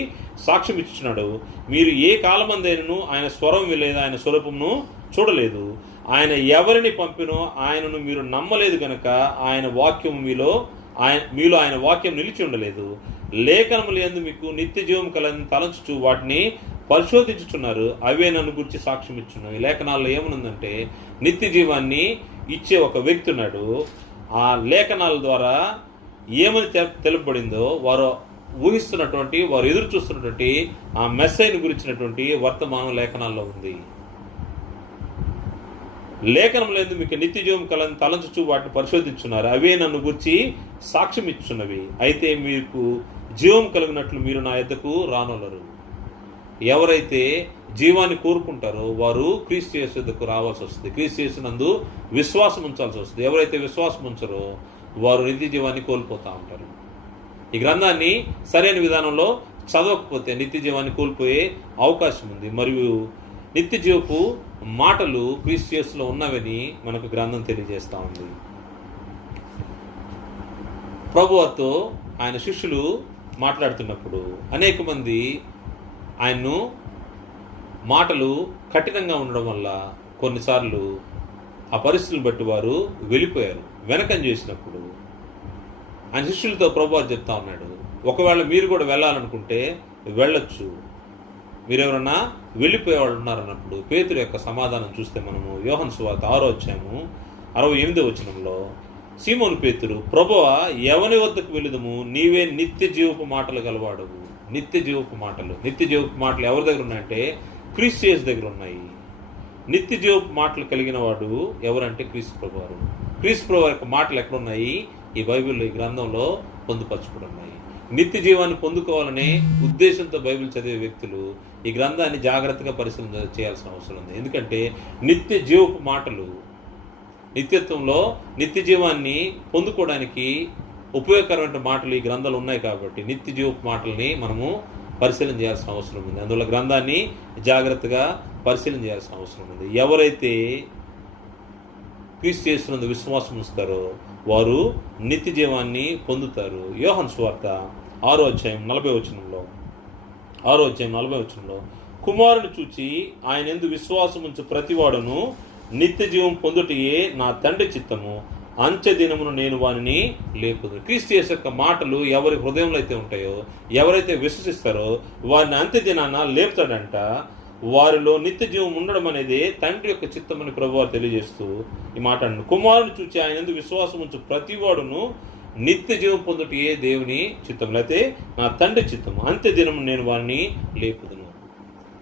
సాక్ష్యం ఇచ్చుచున్నాడు. మీరు ఏ కాలమందైనను ఆయన స్వరం లేదా ఆయన స్వరూపమును చూడలేదు. ఆయన ఎవరిని పంపినో ఆయనను మీరు నమ్మలేదు గనక ఆయన వాక్యము మీలో ఆయన వాక్యం నిలిచి ఉండలేదు. లేఖనములు యందు మీకు నిత్య జీవం కలని తలంచుచు వాటిని పరిశోధించుచున్నారు. అవే నన్ను గురించి సాక్ష్యం ఇచ్చున్నాయి. లేఖనాల్లో ఏమనుందంటే నిత్య జీవాన్ని ఇచ్చే ఒక వ్యక్తి ఉన్నాడు. ఆ లేఖనాల ద్వారా ఏమని తెలుపబడిందో వారు ఊహిస్తున్నటువంటి, వారు ఎదురు చూస్తున్నటువంటి ఆ మెస్సైని గురించినటువంటి వర్తమానం లేఖనాల్లో ఉంది. లేఖనం లేదు మీకు నిత్య జీవం కలని తలంచుచు వాటిని పరిశోధించున్నారు. అవే నన్ను గురించి సాక్ష్యం ఇచ్చున్నవి. అయితే మీకు జీవం కలిగినట్లు మీరు నా యొద్దకు రానొల్లరు. ఎవరైతే జీవాన్ని కోరుకుంటారో వారు క్రీస్తు యేసు యొద్దకు రావాల్సి వస్తుంది. క్రీస్తు యేసునందు విశ్వాసం ఉంచాల్సి వస్తుంది. ఎవరైతే విశ్వాసం ఉంచరో వారు నిత్య జీవాన్ని కోల్పోతూ ఉంటారు. ఈ గ్రంథాన్ని సరైన విధానంలో చదవకపోతే నిత్య జీవాన్ని కోల్పోయే అవకాశం ఉంది. మరియు నిత్య జీవపు మాటలు క్రీస్తు యేసులో ఉన్నవని మనకు గ్రంథం తెలియజేస్తూ ఉంది. ప్రభువుతో ఆయన శిష్యులు మాట్లాడుతున్నప్పుడు అనేక మంది ఆయన్ను మాటలు కఠినంగా ఉండడం వల్ల కొన్నిసార్లు ఆ పరిస్థితులను బట్టి వారు వెళ్ళిపోయారు. వెనకం చేసినప్పుడు ఆయన శిష్యులతో ప్రభువు చెప్తా ఉన్నాడు, ఒకవేళ మీరు కూడా వెళ్ళాలనుకుంటే వెళ్ళొచ్చు, మీరెవరన్నా వెళ్ళిపోయేవాళ్ళు ఉన్నారన్నప్పుడు పేతురు యొక్క సమాధానం చూస్తే మనము యోహాను సువార్త 6వ అధ్యాయము 68వ వచనంలో సీమోను పేతురు, ప్రభువా ఎవని వద్దకు వెళ్ళుదము, నీవే నిత్య జీవపు మాటలు గలవాడవు. నిత్య జీవపు మాటలు ఎవరి దగ్గర ఉన్నాయంటే క్రీస్తు యేసు దగ్గర ఉన్నాయి. నిత్య జీవపు మాటలు కలిగిన వాడు ఎవరంటే క్రీస్తు ప్రభువారు. క్రీస్తు ప్రభువారి యొక్క మాటలు ఎక్కడున్నాయి? ఈ బైబిల్లో, ఈ గ్రంథంలో పొందుపరచుకుని ఉన్నాయి. నిత్య జీవాన్ని పొందుకోవాలనే ఉద్దేశంతో బైబిల్ చదివే వ్యక్తులు ఈ గ్రంథాన్ని జాగ్రత్తగా పరిశీలన చేయాల్సిన అవసరం ఉంది. ఎందుకంటే నిత్య జీవపు మాటలు, నిత్యత్వంలో నిత్య జీవాన్ని పొందుకోవడానికి ఉపయోగకరమైన మాటలు ఈ గ్రంథాలు ఉన్నాయి. కాబట్టి నిత్య జీవపు మాటల్ని మనము పరిశీలన చేయాల్సిన అవసరం ఉంది. అందువల్ల గ్రంథాన్ని జాగ్రత్తగా పరిశీలన చేయాల్సిన అవసరం ఉంది. ఎవరైతే క్రీస్తు యేసునందు విశ్వాసం ఉంచుతారో వారు నిత్య జీవాన్ని పొందుతారు. యోహాను సువార్త 6వ అధ్యాయం 40వ వచనంలో కుమారుని చూచి ఆయన యందు విశ్వాసం ఉంచు ప్రతివాడును నిత్య జీవం పొందుటయే నా తండ్రి చిత్తము, అంత్య దినమును నేను వానిని లేపుదు. క్రీస్తు యేసు యొక్క మాటలు ఎవరి హృదయంలో అయితే ఉంటాయో, ఎవరైతే విశ్వసిస్తారో వారిని అంత్య దినాన లేపుతాడంట. వారిలో నిత్య జీవం ఉండడం అనేది తండ్రి యొక్క చిత్తమని ప్రభువారు తెలియజేస్తూ ఈ మాట అన్నాడు. కుమారుని చూచి ఆయన యందు విశ్వాసం ఉంచు ప్రతివాడును నిత్య జీవం పొందుటయే దేవుని చిత్తం, లేకపోతే నా తండ్రి చిత్తము, అంత్య దినము నేను వారిని లేపుదును.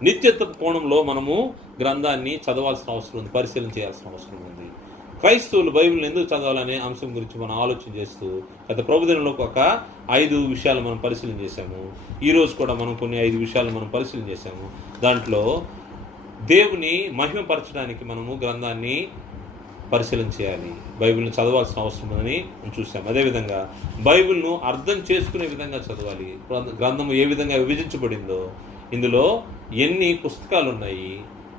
నిత్యత్వ కోణంలో మనము గ్రంథాన్ని చదవాల్సిన అవసరం ఉంది, పరిశీలన చేయాల్సిన అవసరం ఉంది. క్రైస్తవులు బైబిల్ని ఎందుకు చదవాలనే అంశం గురించి మనం ఆలోచన చేస్తూ గత ప్రభుదినంలో ఒక 5 విషయాలు మనం పరిశీలన చేశాము. ఈరోజు కూడా మనం కొన్ని 5 విషయాలు మనం పరిశీలన చేశాము. దాంట్లో దేవుని మహిమపరచడానికి మనము గ్రంథాన్ని పరిశీలన చేయాలి, బైబిల్ని చదవాల్సిన అవసరం ఉందని మనం చూసాం. అదేవిధంగా బైబిల్ను అర్థం చేసుకునే విధంగా చదవాలి. గ్రంథము ఏ విధంగా విభజించబడిందో, ఇందులో ఎన్ని పుస్తకాలు ఉన్నాయి,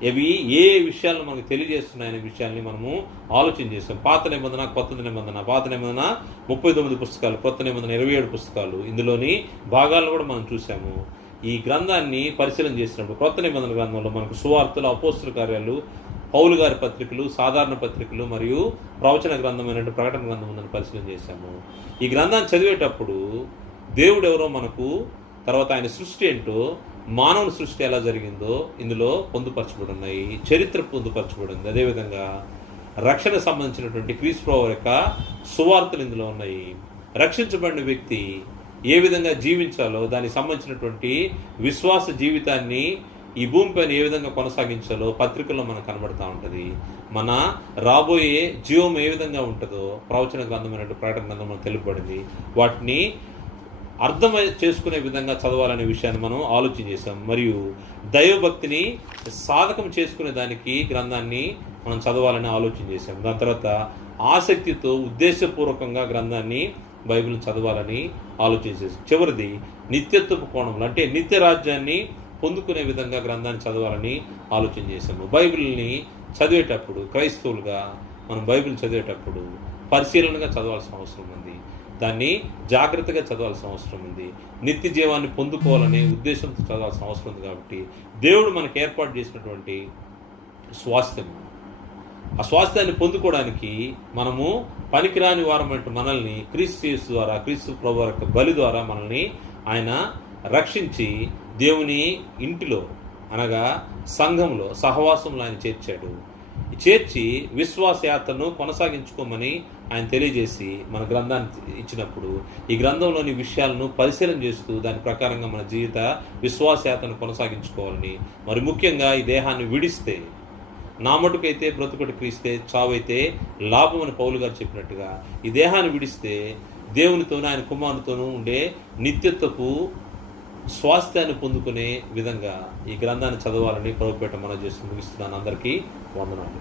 ఇవి ఏ విషయాలను మనకు తెలియజేస్తున్నాయనే విషయాల్ని మనము ఆలోచన చేస్తాం. పాత నిబంధన, కొత్త నిబంధన. పాత నిబంధన 39 పుస్తకాలు, కొత్త నిబంధన 27 పుస్తకాలు. ఇందులోని భాగాలను కూడా మనం చూసాము. ఈ గ్రంథాన్ని పరిశీలన చేసినప్పుడు క్రొత్త నిబంధన గ్రంథంలో మనకు సువార్తలు, అపోస్తుల కార్యాలు, పౌలు గారి పత్రికలు, సాధారణ పత్రికలు మరియు ప్రవచన గ్రంథమైనటువంటి ప్రకటన గ్రంథం ఉందని పరిశీలన చేశాము. ఈ గ్రంథాన్ని చదివేటప్పుడు దేవుడు ఎవరో మనకు, తర్వాత ఆయన సృష్టి ఏంటో, మానవుని సృష్టి ఎలా జరిగిందో ఇందులో పొందుపరచబడి ఉన్నాయి, చరిత్ర పొందుపరచబడి ఉంది. అదేవిధంగా రక్షణ సంబంధించినటువంటి క్రీస్తు ప్రభువు యొక్క సువార్తలు ఇందులో ఉన్నాయి. రక్షించబడిన వ్యక్తి ఏ విధంగా జీవించాలో దానికి సంబంధించినటువంటి విశ్వాస జీవితాన్ని ఈ భూమిపైన ఏ విధంగా కొనసాగించాలో పత్రికల్లో మనకు కనబడతా ఉంటుంది. మన రాబోయే జీవం ఏ విధంగా ఉంటుందో ప్రవచన గ్రంథమైనటువంటి ప్రకటన గ్రంథం మనకు తెలుపబడింది. వాటిని అర్థం చేసుకునే విధంగా చదవాలనే విషయాన్ని మనం ఆలోచన చేసాం. మరియు దైవభక్తిని సాధకం చేసుకునే దానికి గ్రంథాన్ని మనం చదవాలని ఆలోచన చేసాం. దాని తర్వాత ఆసక్తితో ఉద్దేశపూర్వకంగా గ్రంథాన్ని బైబిల్ చదవాలని ఆలోచన చేసాం. చివరిది నిత్యత్వపు కోణంలో, అంటే నిత్య రాజ్యాన్ని పొందుకునే విధంగా గ్రంథాన్ని చదవాలని ఆలోచన చేసాము. బైబిల్ని చదివేటప్పుడు క్రైస్తవులుగా మనం బైబిల్ చదివేటప్పుడు పరిశీలనగా చదవాల్సిన అవసరం ఉంది. దాన్ని జాగ్రత్తగా చదవాల్సిన అవసరం ఉంది. నిత్య జీవాన్ని పొందుకోవాలనే ఉద్దేశంతో చదవాల్సిన అవసరం ఉంది. కాబట్టి దేవుడు మనకు ఏర్పాటు చేసినటువంటి స్వాస్థ్యం, ఆ స్వాస్థ్యాన్ని పొందుకోవడానికి మనము పనికిరాని వారమంటూ మనల్ని క్రీస్తు యేసు ద్వారా, క్రీస్తు ప్రభువు యొక్క బలి ద్వారా మనల్ని ఆయన రక్షించి దేవుని ఇంటిలో అనగా సంఘంలో, సహవాసంలో ఆయన చేర్చాడు. చేర్చి విశ్వాస యాత్రను కొనసాగించుకోమని ఆయన తెలియజేసి మన గ్రంథాన్ని ఇచ్చినప్పుడు ఈ గ్రంథంలోని విషయాలను పరిశీలన చేస్తూ దాని ప్రకారంగా మన జీవిత విశ్వాస యాత్రను కొనసాగించుకోవాలని, మరి ముఖ్యంగా ఈ దేహాన్ని విడిస్తే నా మటుకైతే బ్రతుకుడు క్రీస్తే, చావైతే లాభం అని పౌలు గారు చెప్పినట్టుగా ఈ దేహాన్ని విడిస్తే దేవునితోనూ ఆయన కుమారునితోనూ ఉండే నిత్యత్వపు స్వాస్థ్యాన్ని పొందుకునే విధంగా ఈ గ్రంథాన్ని చదవాలని ప్రభుపేట మనం చేస్తూ ముగిస్తున్నాను. అందరికీ వందనాలు.